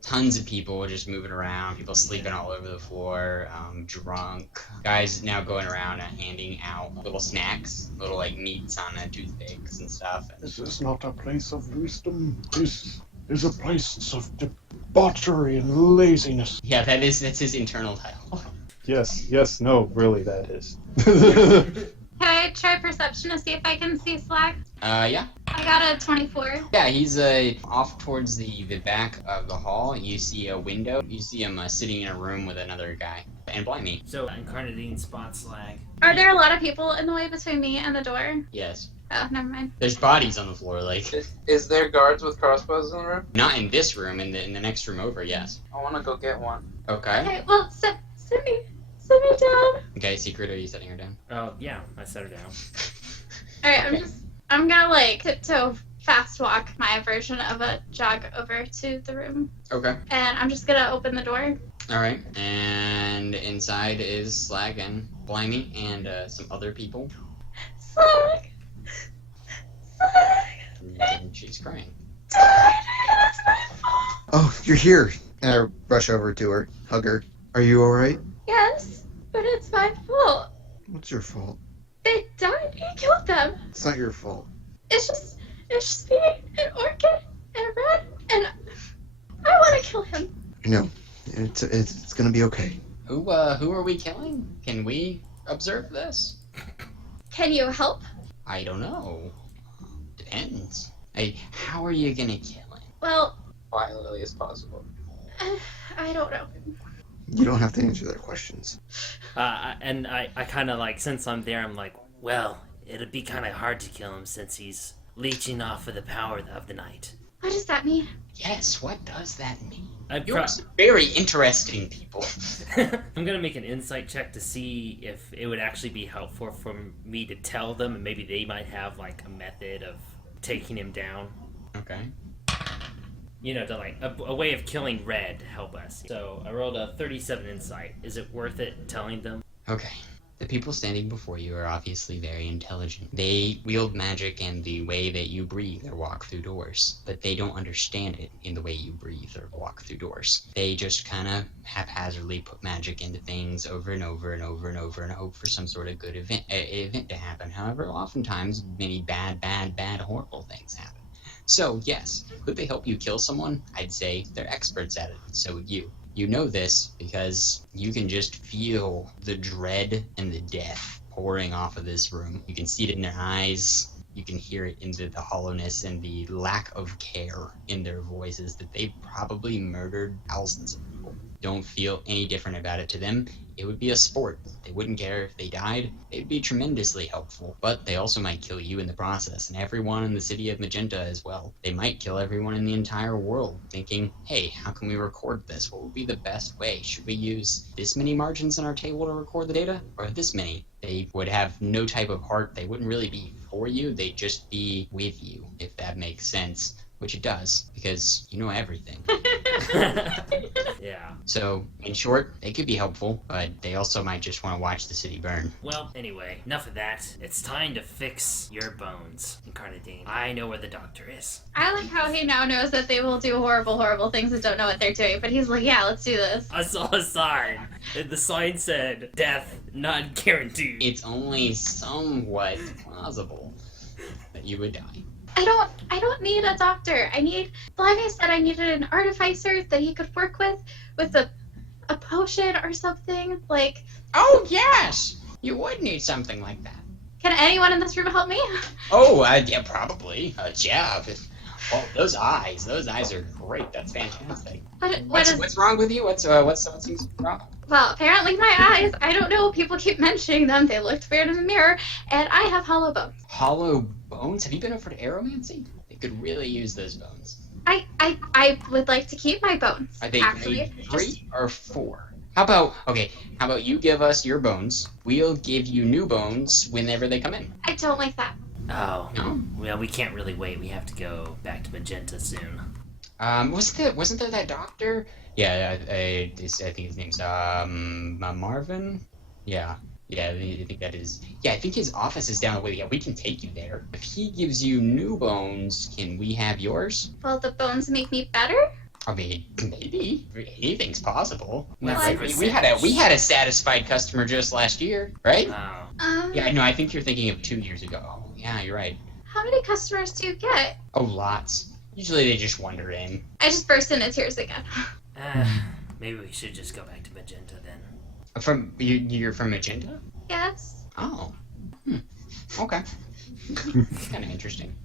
Tons of people just moving around. People sleeping all over the floor. Drunk. Guys now going around and handing out little snacks, little like meats on toothpicks and stuff. This is not a place of wisdom. This is a place of debauchery and laziness. Yeah, that's his internal title. Yes, no, really, that is. Can I try perception to see if I can see Slag? Yeah. I got a 24. Yeah, he's off towards the back of the hall. You see a window. You see him sitting in a room with another guy. And Blimey. So, Incarnadine spots Slag. Are there a lot of people in the way between me and the door? Yes. Oh, never mind. There's bodies on the floor, like. Is there guards with crossbows in the room? Not in this room, in the next room over, yes. I want to go get one. Okay. Okay, well, sit me down. Okay, Secret, are you setting her down? Oh, yeah, I set her down. Alright, I'm gonna like tiptoe fast walk my version of a jog over to the room. Okay. And I'm just gonna open the door. Alright, and inside is Slag and Blimey and some other people. Slag! And she's crying. Oh, you're here. And I rush over to her, hug her. Are you alright? Yes, but it's my fault. What's your fault? They died. He killed them. It's not your fault. It's just me, an orchid, and a rat, and I want to kill him. No, it's gonna be okay. Who are we killing? Can we observe this? Can you help? I don't know. Depends. Hey, how are you gonna kill him? Well, Violently as possible. I don't know. You don't have to answer their questions. And I kind of like, since I'm there, I'm like, well, it'd be kind of hard to kill him since he's leeching off of the power of the night. What does that mean? Yes, what does that mean? I'm You're some very interesting people. gonna make an insight check to see if it would actually be helpful for me to tell them, and maybe they might have like a method of taking him down. Okay. You know, to like a way of killing Red to help us. So I rolled a 37 insight. Is it worth it telling them? Okay. The people standing before you are obviously very intelligent. They wield magic in the way that you breathe or walk through doors, but they don't understand it in the way you breathe or walk through doors. They just kind of haphazardly put magic into things over and over and over and over and hope for some sort of good event to happen. However, oftentimes many bad, horrible things happen. So, yes, could they help you kill someone? I'd say they're experts at it. So would you. You know this because you can just feel the dread and the death pouring off of this room. You can see it in their eyes. You can hear it in the hollowness and the lack of care in their voices that they've probably murdered thousands of people. Don't feel any different about it to them. It would be a sport. They wouldn't care if they died. They'd be tremendously helpful, but they also might kill you in the process, and everyone in the city of Magenta as well. They might kill everyone in the entire world, thinking, hey, how can we record this? What would be the best way? Should we use this many margins in our table to record the data, or this many? They would have no type of heart. They wouldn't really be for you. They'd just be with you, if that makes sense. Which it does, because you know everything. Yeah. So, in short, they could be helpful, but they also might just want to watch the city burn. Well, anyway, enough of that. It's time to fix your bones, Incarnadine. I know where the doctor is. I like how he now knows that they will do horrible things and don't know what they're doing, but he's like, yeah, let's do this. I saw a sign. And the sign said, death not guaranteed. It's only somewhat plausible that you would die. I don't need a doctor. Blimey said I needed an artificer that he could work with a potion or something. Like, Oh, yes! You would need something like that. can anyone in this room help me? Oh, yeah, probably. Yeah. Well, those eyes are great. That's fantastic. What's wrong with you? What's wrong? Well, apparently my eyes, I don't know, people keep mentioning them. They looked weird in the mirror, and I have hollow bones. Hollow bones? Have you been over to Aeromancy? They could really use those bones. I would like to keep my bones. Are they actually. grade 3 or 4? How about you give us your bones? We'll give you new bones whenever they come in. I don't like that. Oh, No? well, we can't really wait. We have to go back to Magenta soon. Wasn't there that doctor? Yeah, I think his name's Marvin. Yeah, I think that is. Yeah, I think his office is down the way. Yeah, we can take you there. If he gives you new bones, can we have yours? Will the bones make me better? I mean, maybe anything's possible. Well, we had a satisfied customer just last year, right? Oh. Yeah, no, I think you're thinking of 2 years ago. Yeah, you're right. How many customers do you get? Oh, lots. Usually they just wander in. I just burst into tears again. Maybe we should just go back to Magenta then. From you're from Magenta? Yes. Oh. Okay. Kind of interesting.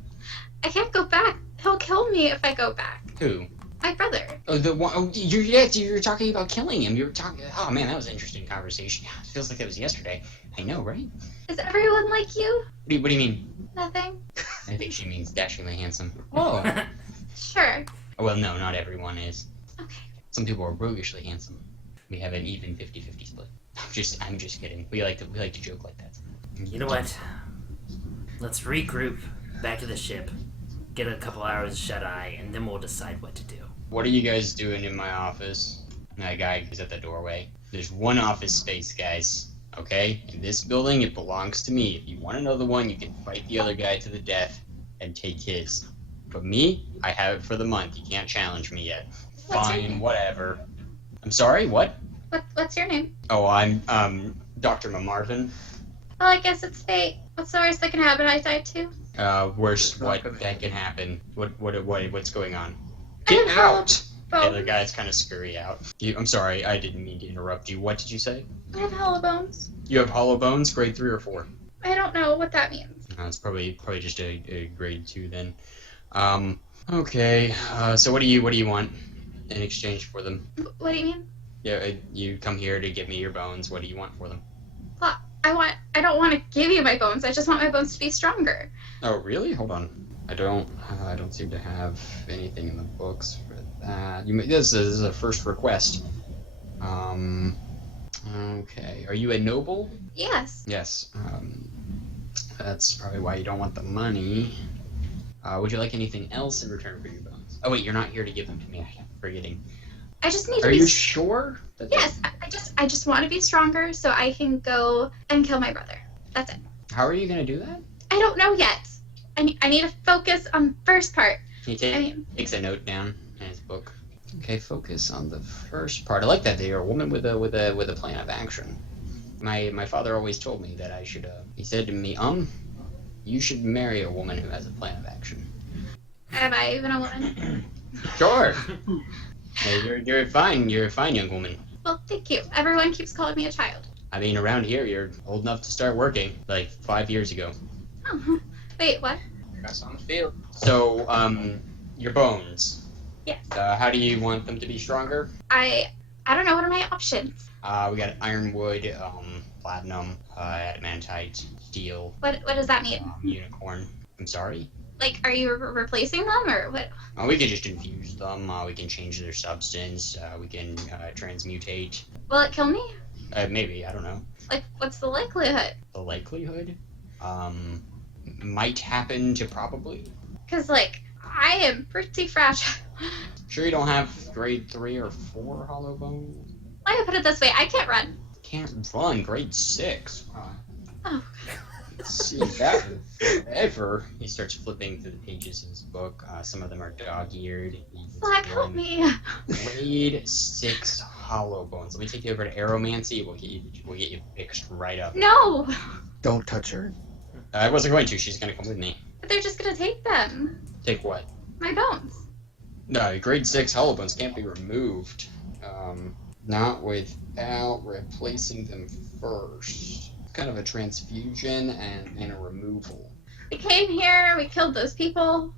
I can't go back. He'll kill me if I go back. Who? My brother. Oh, the one. Oh, you're talking about killing him. You were talking. Oh man, that was an interesting conversation. Yeah, it feels like it was yesterday. I know, right? Is everyone like you? What do you mean? Nothing. I think she means dashingly handsome. Oh. Sure. Well, no, not everyone is. Okay. Some people are roguishly handsome. We have an even 50-50 split. I'm just kidding. We like to joke like that. You know what? Let's regroup back to the ship, get a couple hours of shut-eye, and then we'll decide what to do. What are you guys doing in my office? That guy is at the doorway. There's one office space, guys. Okay? In this building, it belongs to me. If you want another one, you can fight the other guy to the death and take his. But me, I have it for the month. You can't challenge me yet. What's your Fine, name? whatever. I'm sorry, what? What's your name? Oh, I'm Dr. Marvin. Well, I guess it's fate. What's the worst that can happen? I die too. Worst not what gonna that can happen. What's going on? I Get have out! hollow The other bones. guys kind of scurry out. I'm sorry, I didn't mean to interrupt you. What did you say? I have hollow bones. You have hollow bones, grade 3 or 4? I don't know what that means. It's probably just a grade 2 then. Okay. So what do you want in exchange for them? What do you mean? Yeah, you come here to give me your bones. What do you want for them? Well, I don't want to give you my bones. I just want my bones to be stronger. Oh, really? Hold on. I don't seem to have anything in the books for that. This is a first request. Okay. Are you a noble? Yes. Yes. That's probably why you don't want the money. Would you like anything else in return for your bones? Oh wait, you're not here to give them to me. I'm forgetting. I just need to Are be. you sure? Yes. I just want to be stronger so I can go and kill my brother. That's it. How are you gonna do that? I don't know yet. I need to focus on the first part. He I mean, takes a note down in his book. Okay, focus on the first part. I like that you're a woman with a plan of action. My father always told me that I should. He said to me, you should marry a woman who has a plan of action. am I even a woman? Sure. Hey, you're fine. You're a fine young woman. Well, thank you. Everyone keeps calling me a child. I mean, around here, you're old enough to start working, like 5 years ago. Oh, wait, what? That's on the field. So, your bones. Yes. How do you want them to be stronger? I don't know. What are my options? We got ironwood, platinum, adamantite, steel, What does that mean? unicorn. I'm sorry? Like, are you replacing them or what? We can just infuse them. We can change their substance. We can transmutate. Will it kill me? Maybe, I don't know. Like, what's the likelihood? The likelihood? Might happen to probably. Because, like, I am pretty fragile. Sure you don't have grade 3 or 4 hollow bones? Let me put it this way. I can't run. Can't run grade 6. Oh, See that forever. He starts flipping through the pages of his book. Some of them are dog-eared. Black, help me. Grade 6 hollow bones. Let me take you over to Aeromancy. We'll get you fixed right up. No. Don't touch her. I wasn't going to. She's gonna come with me. But they're just going to take them. Take what? My bones. No, grade 6 hollow bones can't be removed. Not without replacing them first. Kind of a transfusion and a removal. We came here. We killed those people.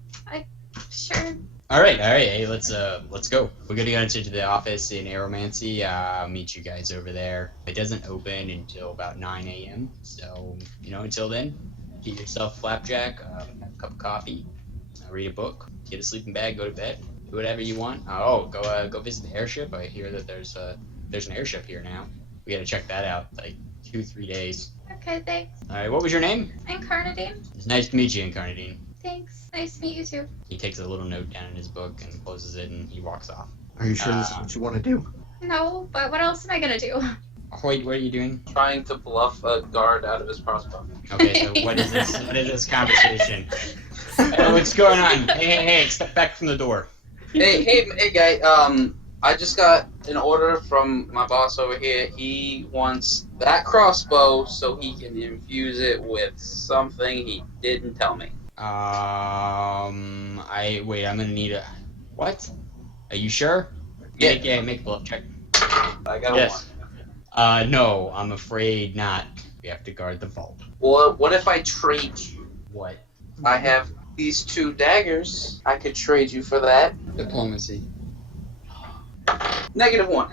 Sure. All right. Hey, let's go. We're gonna go into the office in Aeromancy. I'll meet you guys over there. It doesn't open until about 9 a.m. So until then, get yourself flapjack, have a cup of coffee, read a book, get a sleeping bag, go to bed, do whatever you want. Go visit the airship. I hear that there's an airship here now. We gotta check that out. Like 2-3 days. Okay, thanks. All right. What was your name? Incarnadine. It's nice to meet you, Incarnadine. Thanks. Nice to meet you too. He takes a little note down in his book and closes it, and he walks off. Are you sure this is what you want to do? No, but what else am I going to do? Wait, what are you doing? Trying to bluff a guard out of his crossbow. Okay, so what is this? What is this conversation? What's going on? Hey, step back from the door. Hey, guy. I just got an order from my boss over here. He wants that crossbow so he can infuse it with something he didn't tell me. I'm gonna need a. What? Are you sure? Yeah. Make a bluff check. I got Yes. No, I'm afraid not. We have to guard the vault. Well, what if I trade you? What? I have these 2 daggers. I could trade you for that. Diplomacy. -1.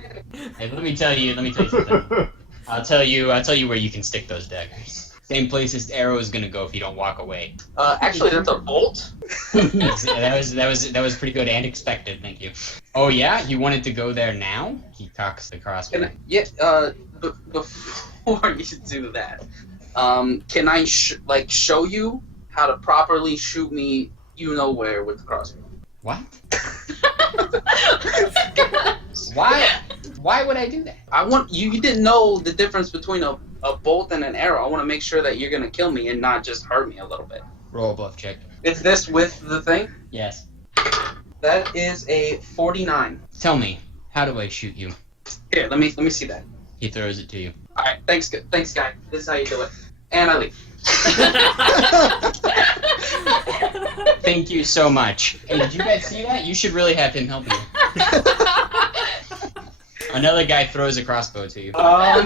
Hey, let me tell you something. I'll tell you where you can stick those daggers. Same place this arrow is gonna go if you don't walk away. Actually, that's a bolt. that was pretty good and expected. Thank you. Oh yeah, you wanted to go there now? He cocks the crossbow. Before you do that, can I show you how to properly shoot me? You know where with the crossbow. What? Why would I do that? I want you didn't know the difference between a bolt and an arrow. I want to make sure that you're gonna kill me and not just hurt me a little bit. Roll a bluff check. Is this with the thing? Yes. That is a 49. Tell me, how do I shoot you? Here, let me see that. He throws it to you. All right, thanks, guy. This is how you do it. And I leave. Thank you so much. Hey, did you guys see that? You should really have him help you. Another guy throws a crossbow to you. No,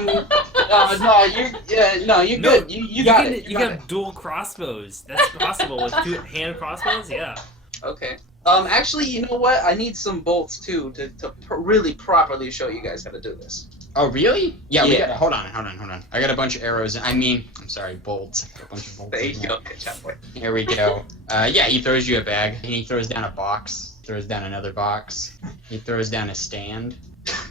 you're good. You got it. You can have dual crossbows. That's possible with 2 hand crossbows. Yeah. Okay. Actually, you know what? I need some bolts too to really properly show you guys how to do this. Oh, really? Yeah, we Yeah. got. Hold on. I got a bunch of arrows. I'm sorry, bolts. I got a bunch of bolts. There in you there. go. Good job, boy. Here we go. Yeah, he throws you a bag, and he throws down a box. Throws down another box. He throws down a stand,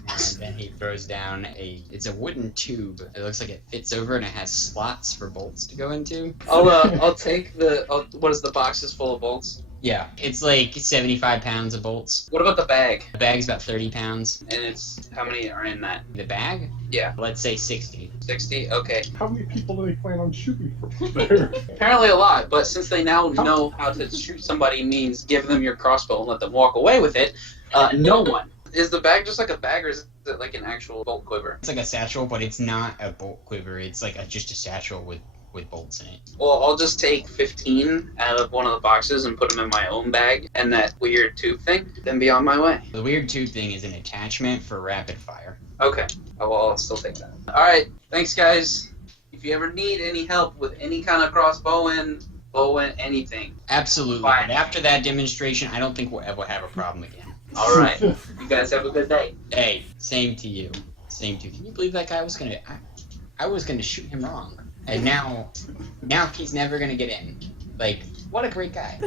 and then he throws down it's a wooden tube. It looks like it fits over, and it has slots for bolts to go into. I'll take what is the boxes full of bolts? Yeah, it's like 75 pounds of bolts. What about the bag? The bag's about 30 pounds. And it's how many are in that? The bag? Yeah. Let's say 60. 60? Okay. How many people do they plan on shooting from there? Apparently a lot, but since they now know how to shoot somebody means give them your crossbow and let them walk away with it, no one. Is the bag just like a bag, or is it like an actual bolt quiver? It's like a satchel, but it's not a bolt quiver. It's like just a satchel with bolts in it. Well, I'll just take 15 out of one of the boxes and put them in my own bag, and that weird tube thing, then be on my way. The weird tube thing is an attachment for rapid fire. Okay. Oh, well, I'll still take that. Alright, thanks guys. If you ever need any help with any kind of crossbowing, anything. Absolutely. Fine. But after that demonstration, I don't think we'll ever have a problem again. Alright. You guys have a good day. Hey, same to you. Same to you. Can you believe that guy was gonna... I was gonna shoot him wrong. And now he's never gonna get in. Like, what a great guy.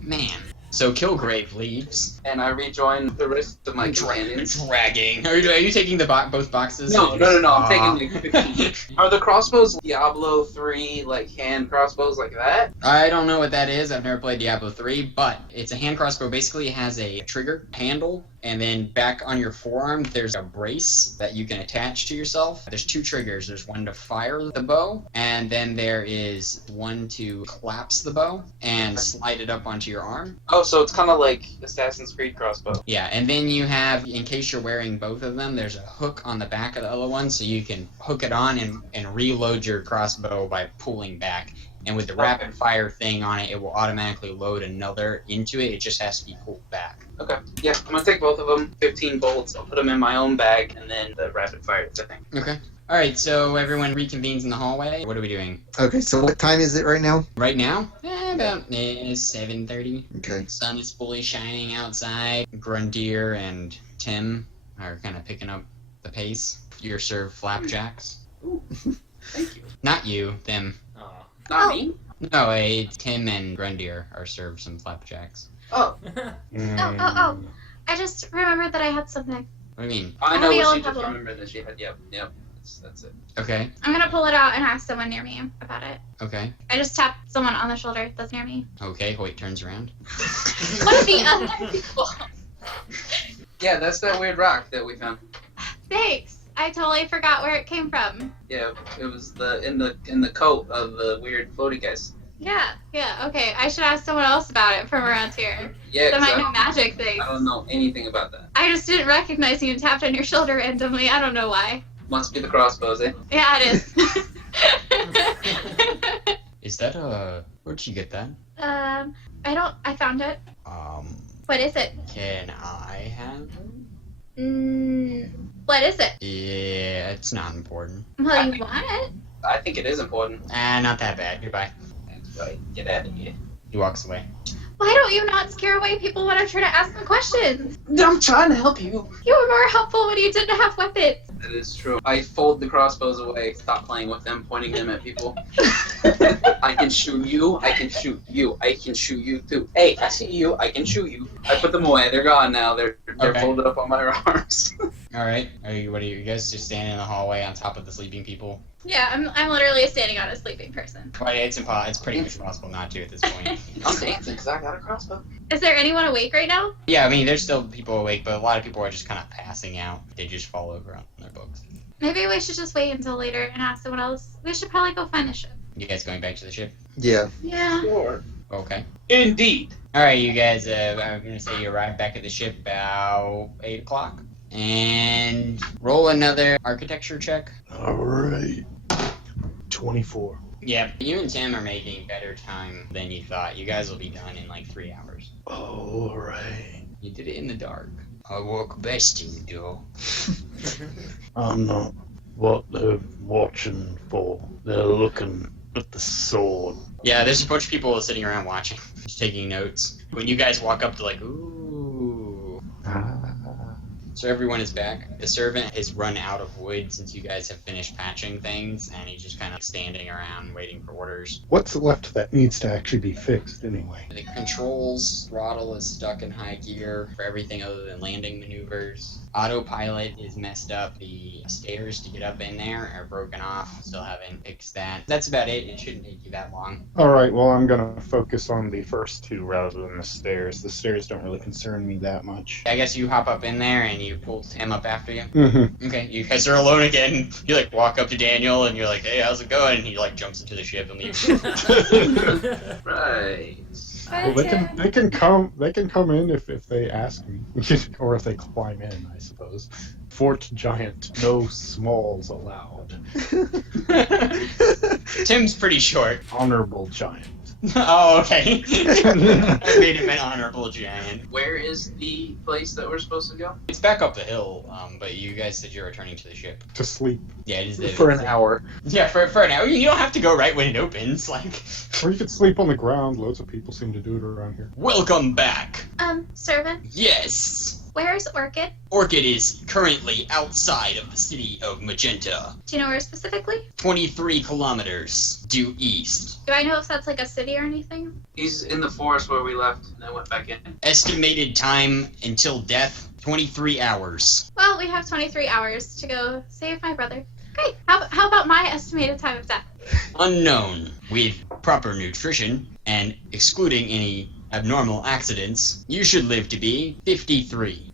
Man. So Kilgrave leaves. And I rejoin the rest of my companions. Dragging. Are you taking both boxes? No, I'm taking the 15. Are the crossbows Diablo 3, like, hand crossbows like that? I don't know what that is. I've never played Diablo 3, but it's a hand crossbow. Basically, it has a trigger handle, and then back on your forearm, there's a brace that you can attach to yourself. There's 2 triggers. There's one to fire the bow, and then there is one to collapse the bow and slide it up onto your arm. Oh, so it's kind of like Assassin's Creed crossbow. Yeah, and then you have, in case you're wearing both of them, there's a hook on the back of the other one, so you can hook it on and reload your crossbow by pulling back. And with the rapid fire thing on it, it will automatically load another into it. It just has to be pulled back. Okay, yeah, I'm gonna take both of them, 15 bolts, I'll put them in my own bag, and then the rapid fire thing. Okay. All right, so everyone reconvenes in the hallway. What are we doing? Okay, so what time is it right now? Right now? About 7:30. Okay. Sun is fully shining outside. Grundier and Tim are kind of picking up the pace. You're served flapjacks. Ooh, thank you. Not you, them. Aw. Not Oh. me? No, Tim and Grundier are served some flapjacks. Oh, Oh. I just remembered that I had something. What do you mean? I know we all what she have just one. remembered that she had. Yep, that's it. Okay, I'm gonna pull it out and ask someone near me about it. okay, I just tapped someone on the shoulder that's near me. okay. Hoyt turns around. What are the other people? Yeah, that's that weird rock that we found. Thanks. I totally forgot where it came from. Yeah, it was in the coat of the weird floaty guys. Yeah, okay. I should ask someone else about it from around here. Yeah, That 'cause might know magic things. I don't know anything about that. I just didn't recognize you and tapped on your shoulder randomly. I don't know why. Must be the crossbows, eh? Yeah, it is. Is that where'd you get that? I found it. What is it? Can I have it? What is it? Yeah, it's not important. Well, you want it? I think it is important. Not that bad. Goodbye. Right, get out of here. He walks away. Why don't you not scare away people when I try to ask them questions? I'm trying to help you. You were more helpful when you didn't have weapons. That is true. I fold the crossbows away, stop playing with them, pointing them at people. I can shoot you, I can shoot you, I can shoot you too. Hey, I see you, I can shoot you. I put them away, they're gone now, they're Okay. folded up on my arms. All right. What are you guys just standing in the hallway on top of the sleeping people? Yeah, I'm literally standing on a sleeping person. Well, it's impossible. It's pretty much impossible not to at this point. I'm dancing because I got a crossbow. Is there anyone awake right now? Yeah, I mean, there's still people awake, but a lot of people are just kind of passing out. They just fall over on their books. Maybe we should just wait until later and ask someone else. We should probably go find the ship. You guys going back to the ship? Yeah. Yeah. Sure. Okay. Indeed. All right, you guys. I'm gonna say you arrive back at the ship about 8 o'clock. And roll another architecture check. Alright. 24. Yeah, you and Tim are making better time than you thought. You guys will be done in like 3 hours. Alright. You did it in the dark. I work best in the dark. I'm not what they're watching for. They're looking at the sword. Yeah, there's a bunch of people sitting around watching, just taking notes. When you guys walk up, they're like, ooh. So everyone is back. The servant has run out of wood since you guys have finished patching things, and he's just kind of standing around waiting for orders. What's left that needs to actually be fixed anyway? The controls throttle is stuck in high gear for everything other than landing maneuvers. Autopilot is messed up. The stairs to get up in there are broken off. Still haven't fixed that. That's about it. It shouldn't take you that long. Alright, well, I'm gonna focus on the first two rather than the stairs. The stairs don't really concern me that much. I guess you hop up in there and you pull Tim up after you. Mm-hmm. Okay, you guys are alone again. You like walk up to Daniel and you're like, "Hey, how's it going?" And he like jumps into the ship and leaves. Right. Well, they can come in if they ask me, or if they climb in, I suppose. Fort Giant, no smalls allowed. Tim's pretty short. Honorable Giant. Oh, okay. I made him an honorable giant. Where is the place that we're supposed to go? It's back up the hill, but you guys said you're returning to the ship. To sleep Yeah, it is for an hour. Yeah, for an hour. You don't have to go right when it opens. Like, Or you could sleep on the ground. Loads of people seem to do it around here. welcome back. Servant, Yes. where's Orchid? Orchid is currently outside of the city of Magenta, Do you know where specifically? 23 kilometers due east. Do I know if that's like a city or anything? He's in the forest where we left and then went back in. Estimated time until death, 23 hours. Well, we have 23 hours to go save my brother. Great. How about my estimated time of death? Unknown. With proper nutrition and excluding any abnormal accidents, you should live to be 53.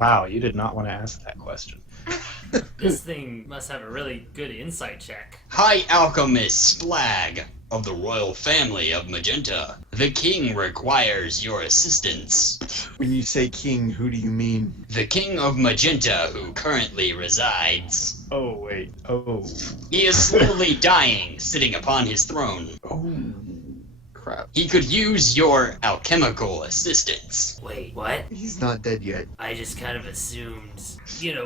Wow, you did not want to ask that question. This thing must have a really good insight check. High Alchemist Splag of the royal family of Magenta. The king requires your assistance. When you say king, who do you mean? The king of Magenta, who currently resides. Oh, wait. Oh. He is slowly dying, sitting upon his throne. Oh. Crap. He could use your alchemical assistance. Wait, what? He's not dead yet. I just kind of assumed,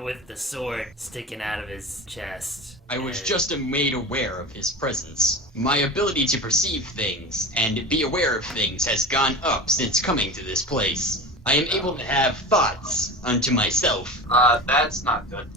with the sword sticking out of his chest. I was and- just made aware of his presence. My ability to perceive things and be aware of things has gone up since coming to this place. I am able to have thoughts unto myself. That's not good.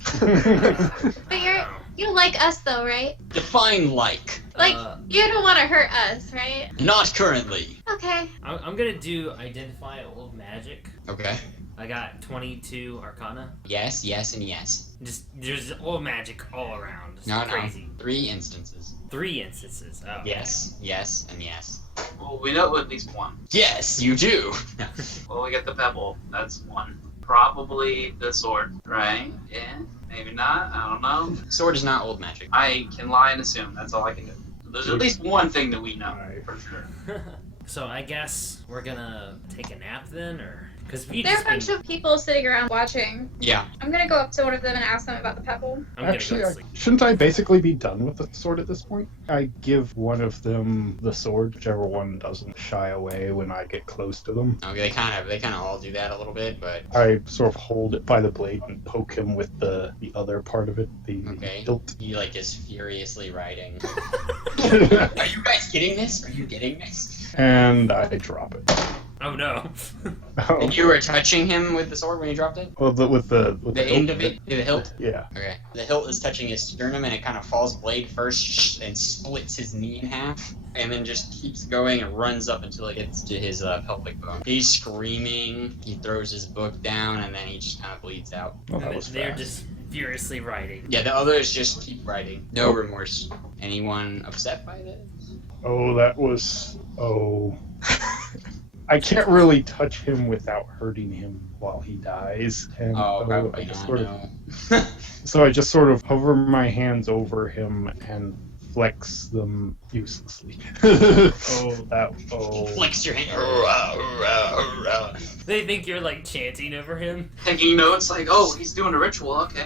But you like us though, right? Define like. Like, you don't want to hurt us, right? Not currently. Okay. I'm gonna do identify old magic. Okay. I got 22 Arcana. Yes, yes, and yes. Just there's old magic all around. It's No, crazy. no. 3 instances. 3 instances. Oh, okay. Yes, yes, and yes. Well, we know at least one. Yes, you do. Well, we get the pebble. That's one. Probably the sword, right? Yeah, maybe not. I don't know. Sword is not old magic. I can lie and assume. That's all I can do. There's at least one thing that we know for sure. So I guess we're gonna take a nap then, or because we There are just a bunch of people sitting around watching. Yeah. I'm gonna go up to one of them and ask them about the pebble. I'm Actually, gonna go to sleep. shouldn't I basically be done with the sword at this point? I give one of them the sword, whichever one doesn't shy away when I get close to them. Okay, they kind of all do that a little bit, but I sort of hold it by the blade and poke him with the other part of it, the okay. hilt. He like is furiously writing. Are you guys getting this? Are you getting this? And I drop it. Oh no. Oh, And you were touching him with the sword when you dropped it? well, with the The end of it? The hilt? Yeah. Okay. The hilt is touching his sternum and it kind of falls blade first and splits his knee in half. And then just keeps going and runs up until it gets to his pelvic bone. He's screaming, he throws his book down, and then he just kind of bleeds out. Well, that was They're fast. just furiously writing. Yeah, the others just keep writing. No remorse. Anyone upset by this? Oh, that was... Oh... I can't really touch him without hurting him while he dies. And Oh, I probably just not, sort of, no. so I just sort of hover my hands over him and flex them uselessly. Oh. Flex your hand. They think you're like chanting over him. Taking notes like, oh, he's doing a ritual. Okay.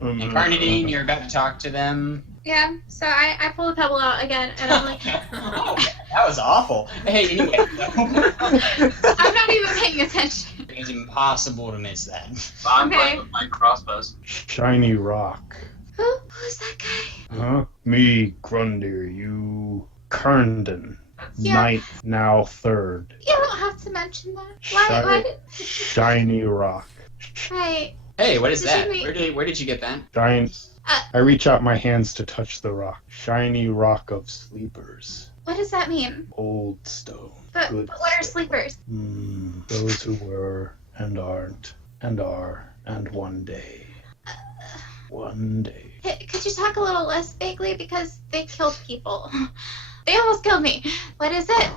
And Carnadine, you're about to talk to them. Yeah, so I pull the pebble out again, and I'm like, Oh, that was awful. Hey, anyway. I'm not even paying attention. It's impossible to miss that. I'm Okay. playing with my crossbows. Shiny rock. Who's that guy? Huh? Me, Grundir, you, Kerndon. Yeah. Ninth, now third. You don't have to mention that. Why? Shiny rock. Right. Hey, what is Did that? you Where did you get that? Giant. I reach out my hands to touch the rock. Shiny rock of sleepers. What does that mean? Old stone. But Good what are stone. sleepers? Those who were and aren't and are and one day. One day. Could you talk a little less vaguely, because they killed people. They almost killed me. What is it?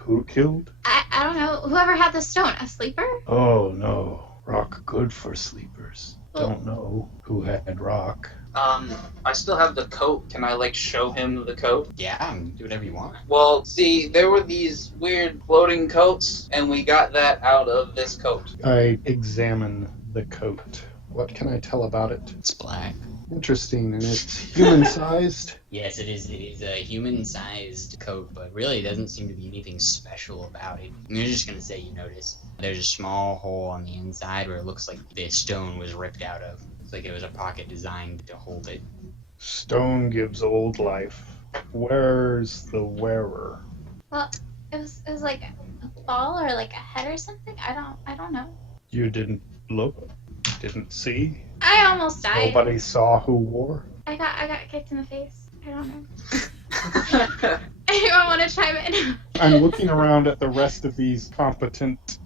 Who killed? I don't know. Whoever had the stone, a sleeper? Oh no. Rock good for sleepers. Well- Don't know who had rock. I still have the coat. Can I, like, show him the coat? Yeah, do whatever you want. Well, see, there were these weird floating coats, and we got that out of this coat. I examine the coat. What can I tell about it? It's black. Interesting, and it's human-sized. Yes, it is. It is a human-sized coat, but really doesn't seem to be anything special about it. I'm just gonna say you notice there's a small hole on the inside where it looks like the stone was ripped out of. It's like it was a pocket designed to hold it. Stone gives old life. Where's the wearer? Well, it was like a ball or like a head or something. I don't know. You didn't look? Didn't see? I almost died. Nobody saw who wore? I got kicked in the face. I don't know. Anyone want to chime in? I'm looking around at the rest of these competent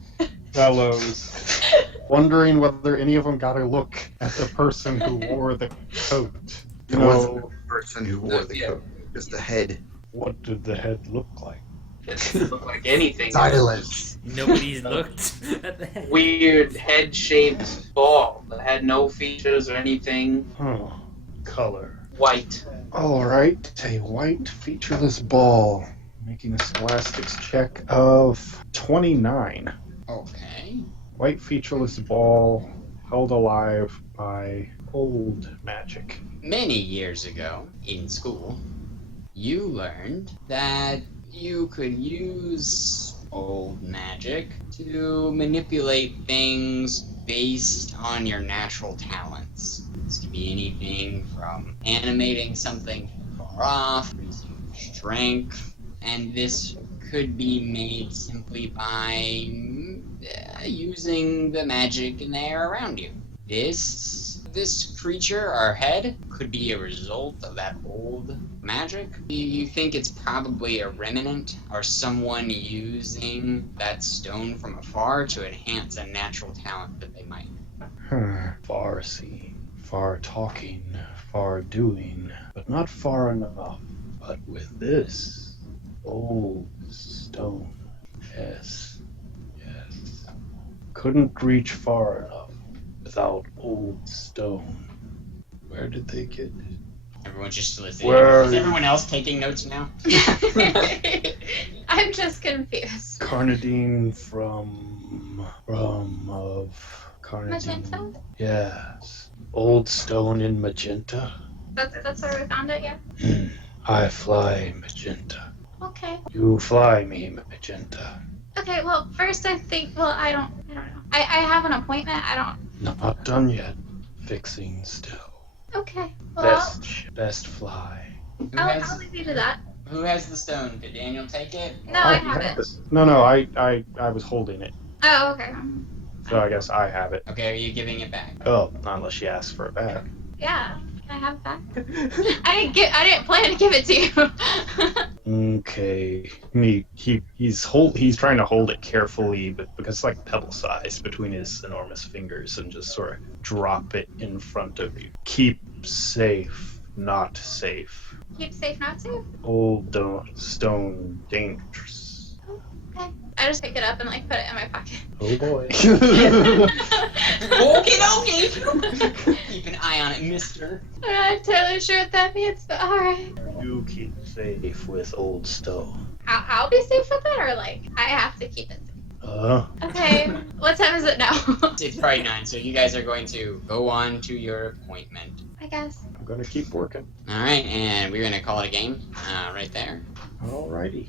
fellows, wondering whether any of them got a look at the person who wore the coat. It wasn't the person who wore the Yeah. coat, just the head. What did the head look like? It doesn't look like anything. Silence. Nobody's looked at the head. Weird head-shaped ball that had no features or anything. Huh. Color. White. Alright, a white featureless ball. Making a scholastics check of 29. Okay. White featureless ball held alive by old magic. Many years ago in school, you learned that you could use old magic to manipulate things based on your natural talents. This could be anything from animating something far off, increasing strength, and this could be made simply by using the magic in the air around you. This creature, our head, could be a result of that old magic. You think it's probably a remnant or someone using that stone from afar to enhance a natural talent that they might. Far seeing, far talking, far doing, but not far enough. But with this old stone, yes. Couldn't reach far enough without old stone. Where did they get it? Everyone's just listening. Where- Is everyone else taking notes now? I'm just confused. Carnadine from Carnadine. Magenta? Yes. Old stone in Magenta. That's where we found it, yeah? I fly Magenta. Okay. You fly me, Magenta. Okay, well, first I think, I don't know. I have an appointment, I don't... Not done yet. Fixing still. Okay, well, Best fly. I'll leave you to that. Who has the stone? Did Daniel take it? No, I have it. No, I was holding it. Oh, okay. So I guess I have it. Okay, are you giving it back? Oh, not unless she asks for it back. Yeah, can I have it back? I didn't plan to give it to you. Okay. He's trying to hold it carefully, but because it's like pebble sized between his enormous fingers, and just sort of drop it in front of you. Keep safe, not safe. Keep safe, not safe? Old stone dangerous. Okay. I just pick it up and put it in my pocket. Oh boy. Okie dokie. Keep an eye on it, mister. I'm not entirely sure what that means, but alright. You keep safe with Old Stowe. I'll be safe with it, or like, I have to keep it safe? Okay, what time is it now? It's probably 9, so you guys are going to go on to your appointment. I guess. I'm gonna keep working. Alright, and we're going to call it a game right there. Alrighty.